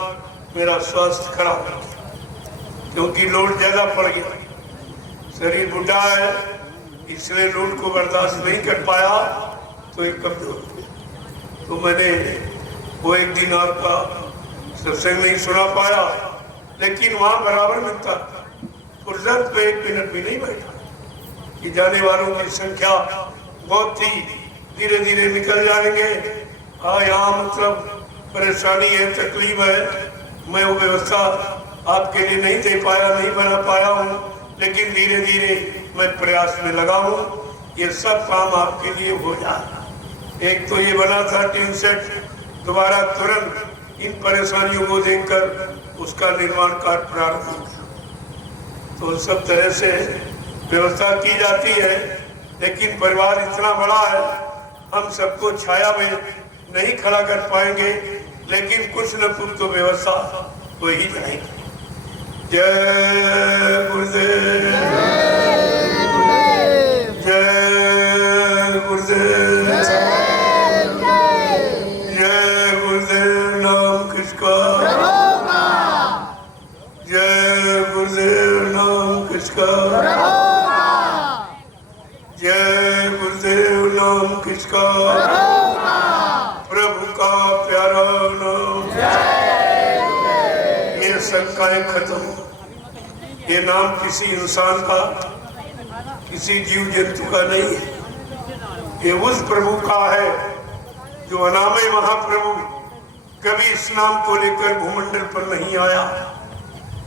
मेरा स्वास्थ्य खराब हो गया क्योंकि लोड ज्यादा पड़ गया, शरीर बुढ़ा है, इसलिए लोड को बर्दाश्त नहीं कर पाया तो एक कमजोर हो गया। तो मैंने वो एक दिन आपका सत्संग नहीं सुना पाया, लेकिन वहां बराबर मिलता था, फुर्सत पे 1 मिनट भी नहीं बैठा कि जाने वालों की संख्या बहुत थी, धीरे धीरे निकल जाएंगे। हाँ, यहाँ मतलब परेशानी है, तकलीफ है, मैं वो व्यवस्था आपके लिए नहीं दे पाया, नहीं बना पाया हूँ, लेकिन धीरे धीरे मैं प्रयास में लगा हूँ ये सब काम आपके लिए हो जाए। एक तो ये बना था टीम सेट, दोबारा तुरंत इन परेशानियों को देखकर उसका निर्माण कार्य प्रारंभ हो गया। तो सब तरह से व्यवस्था की जाती है, लेकिन परिवार इतना बड़ा है, हम सबको छाया में नहीं खड़ा कर पाएंगे, लेकिन कुछ न कुछ तो व्यवस्था हो ही जाएगी। जय गुरुदेव, जय गुरुदेव, जय गुरुदेव। नाम किसका? जय गुरुदेव। नाम किसका? जय गुरुदेव। नाम किसका? प्रभु का प्यारा नाम। ये शंकाएं खत्म। ये नाम किसी इंसान का, किसी जीव जंतु का नहीं है, ये उस प्रभु का है जो अनामय महाप्रभु कभी इस नाम को लेकर भूमंडल पर नहीं आया,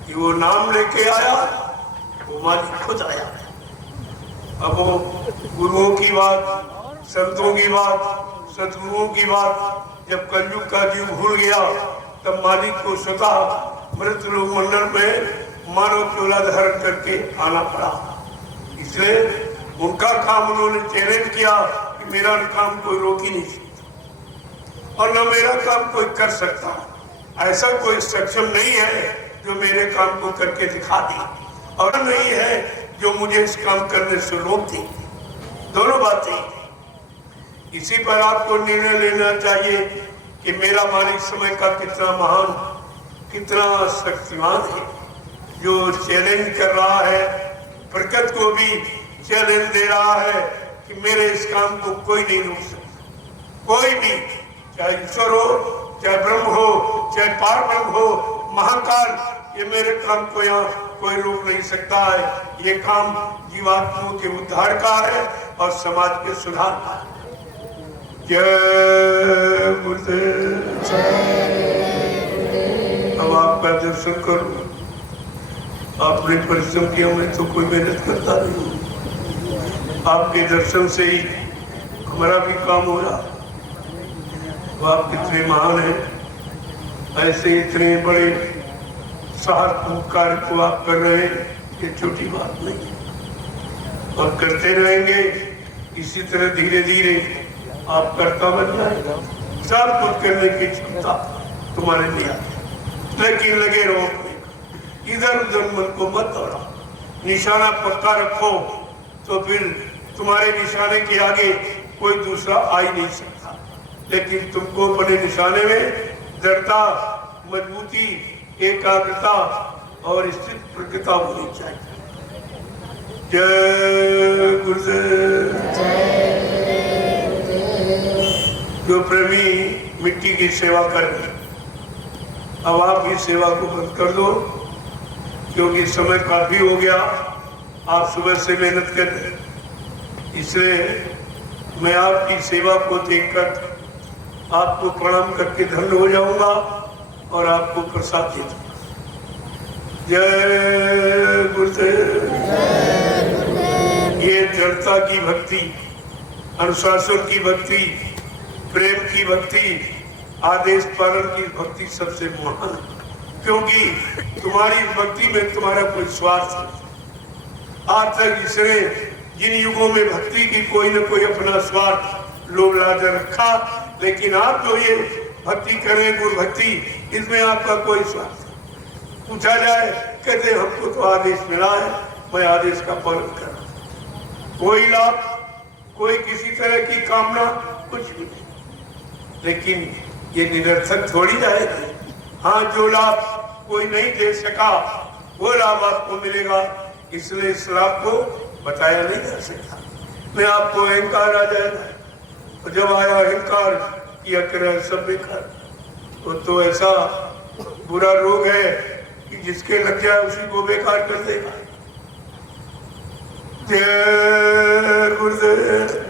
कि वो नाम लेके आया, वो मालिक खुद आया। अब वो गुरुओं की बात, संतों की बात, सदगुरुओं की बात जब कलयुग का जीव भूल गया, तब मालिक को स्वतः मृत लोक मंडल में मानव चोला धारण करके आना पड़ा। इसलिए उनका काम उन्होंने चैलेंज किया कि मेरा काम कोई रोक ही नहीं सकता और न मेरा काम कोई कर सकता। ऐसा कोई सक्षम नहीं है जो मेरे काम को करके दिखा दे, और नहीं है जो मुझे इस काम करने से रोक दे। दोनों बातें। इसी पर आपको निर्णय लेना चाहिए कि मेरा मालिक समय का कितना महान, कितना शक्तिमान है, जो चैलेंज कर रहा है, प्रकृति को भी चैलेंज दे रहा है कि मेरे इस काम को कोई नहीं रोक सकता। कोई भी, चाहे ईश्वर हो, चाहे ब्रह्म हो, चाहे पार ब्रह्म हो, महाकाल, ये मेरे काम को यहाँ कोई रोक नहीं सकता है। ये काम जीवात्माओं के उद्धार का है और समाज के सुधार का है। जय गुरुदेव। अब आपका दर्शन करो। आपने परिश्रम किया, मैं तो कोई मेहनत करता नहीं, आपके दर्शन से ही हमारा भी काम हो रहा। तो आप कितने महान हैं, ऐसे इतने बड़े सार्थक कार्य को आप कर रहे हैं, ये छोटी बात नहीं है। और करते रहेंगे इसी तरह, धीरे धीरे आप कर्ता बन जाएगा। सब कुछ करने की क्षमता तुम्हारे लिए आती, लेकिन लगे रहो, इधर उधर मन को मत दौड़ा, निशाना पक्का रखो, तो फिर तुम्हारे निशाने के आगे कोई दूसरा आ ही नहीं सकता, लेकिन तुमको अपने निशाने में दृढ़ता, मजबूती, एकाग्रता और स्थिर प्रज्ञता होनी चाहिए। जय गुरुदेव। जो प्रेमी मिट्टी की सेवा कर रहे, अब आप भी सेवा को बंद कर दो, क्योंकि समय काफी हो गया। आप सुबह से मेहनत कर रहे, इसलिए मैं आपकी सेवा को देखकर आपको प्रणाम करके धन्य हो जाऊंगा और आपको प्रसाद दे दूंगा। जय गुरुदेव। ये दृढ़ता की भक्ति, अनुशासन की भक्ति, प्रेम की भक्ति, आदेश पालन की भक्ति सबसे महान है, क्योंकि तुम्हारी भक्ति में तुम्हारा कोई स्वार्थ नहीं। आज तक इसने जिन युगों में भक्ति की कोई न कोई अपना स्वार्थ लोभ लालच रखा, लेकिन आप जो ये भक्ति करें, गुरु भक्ति, इसमें आपका कोई स्वार्थ नहीं। पूछा जाए, कहते हमको तो आदेश मिला है, मैं आदेश का पालन कर रहा हूं। कोई लाभ, कोई किसी तरह की कामना, कुछ भी नहीं। लेकिन ये निरर्थक थोड़ी जाएगी। हाँ, जो लाभ कोई नहीं दे सका वो लाभ आपको मिलेगा, इसलिए इस लाभ को बताया नहीं जा सकता। मैं आपको अहंकार आ जाएगा, और जब आया अहंकार किया करे सब बेकार, तो ऐसा बुरा रोग है कि जिसके लग जाए उसी को बेकार कर देगा। जय गुरुदेव।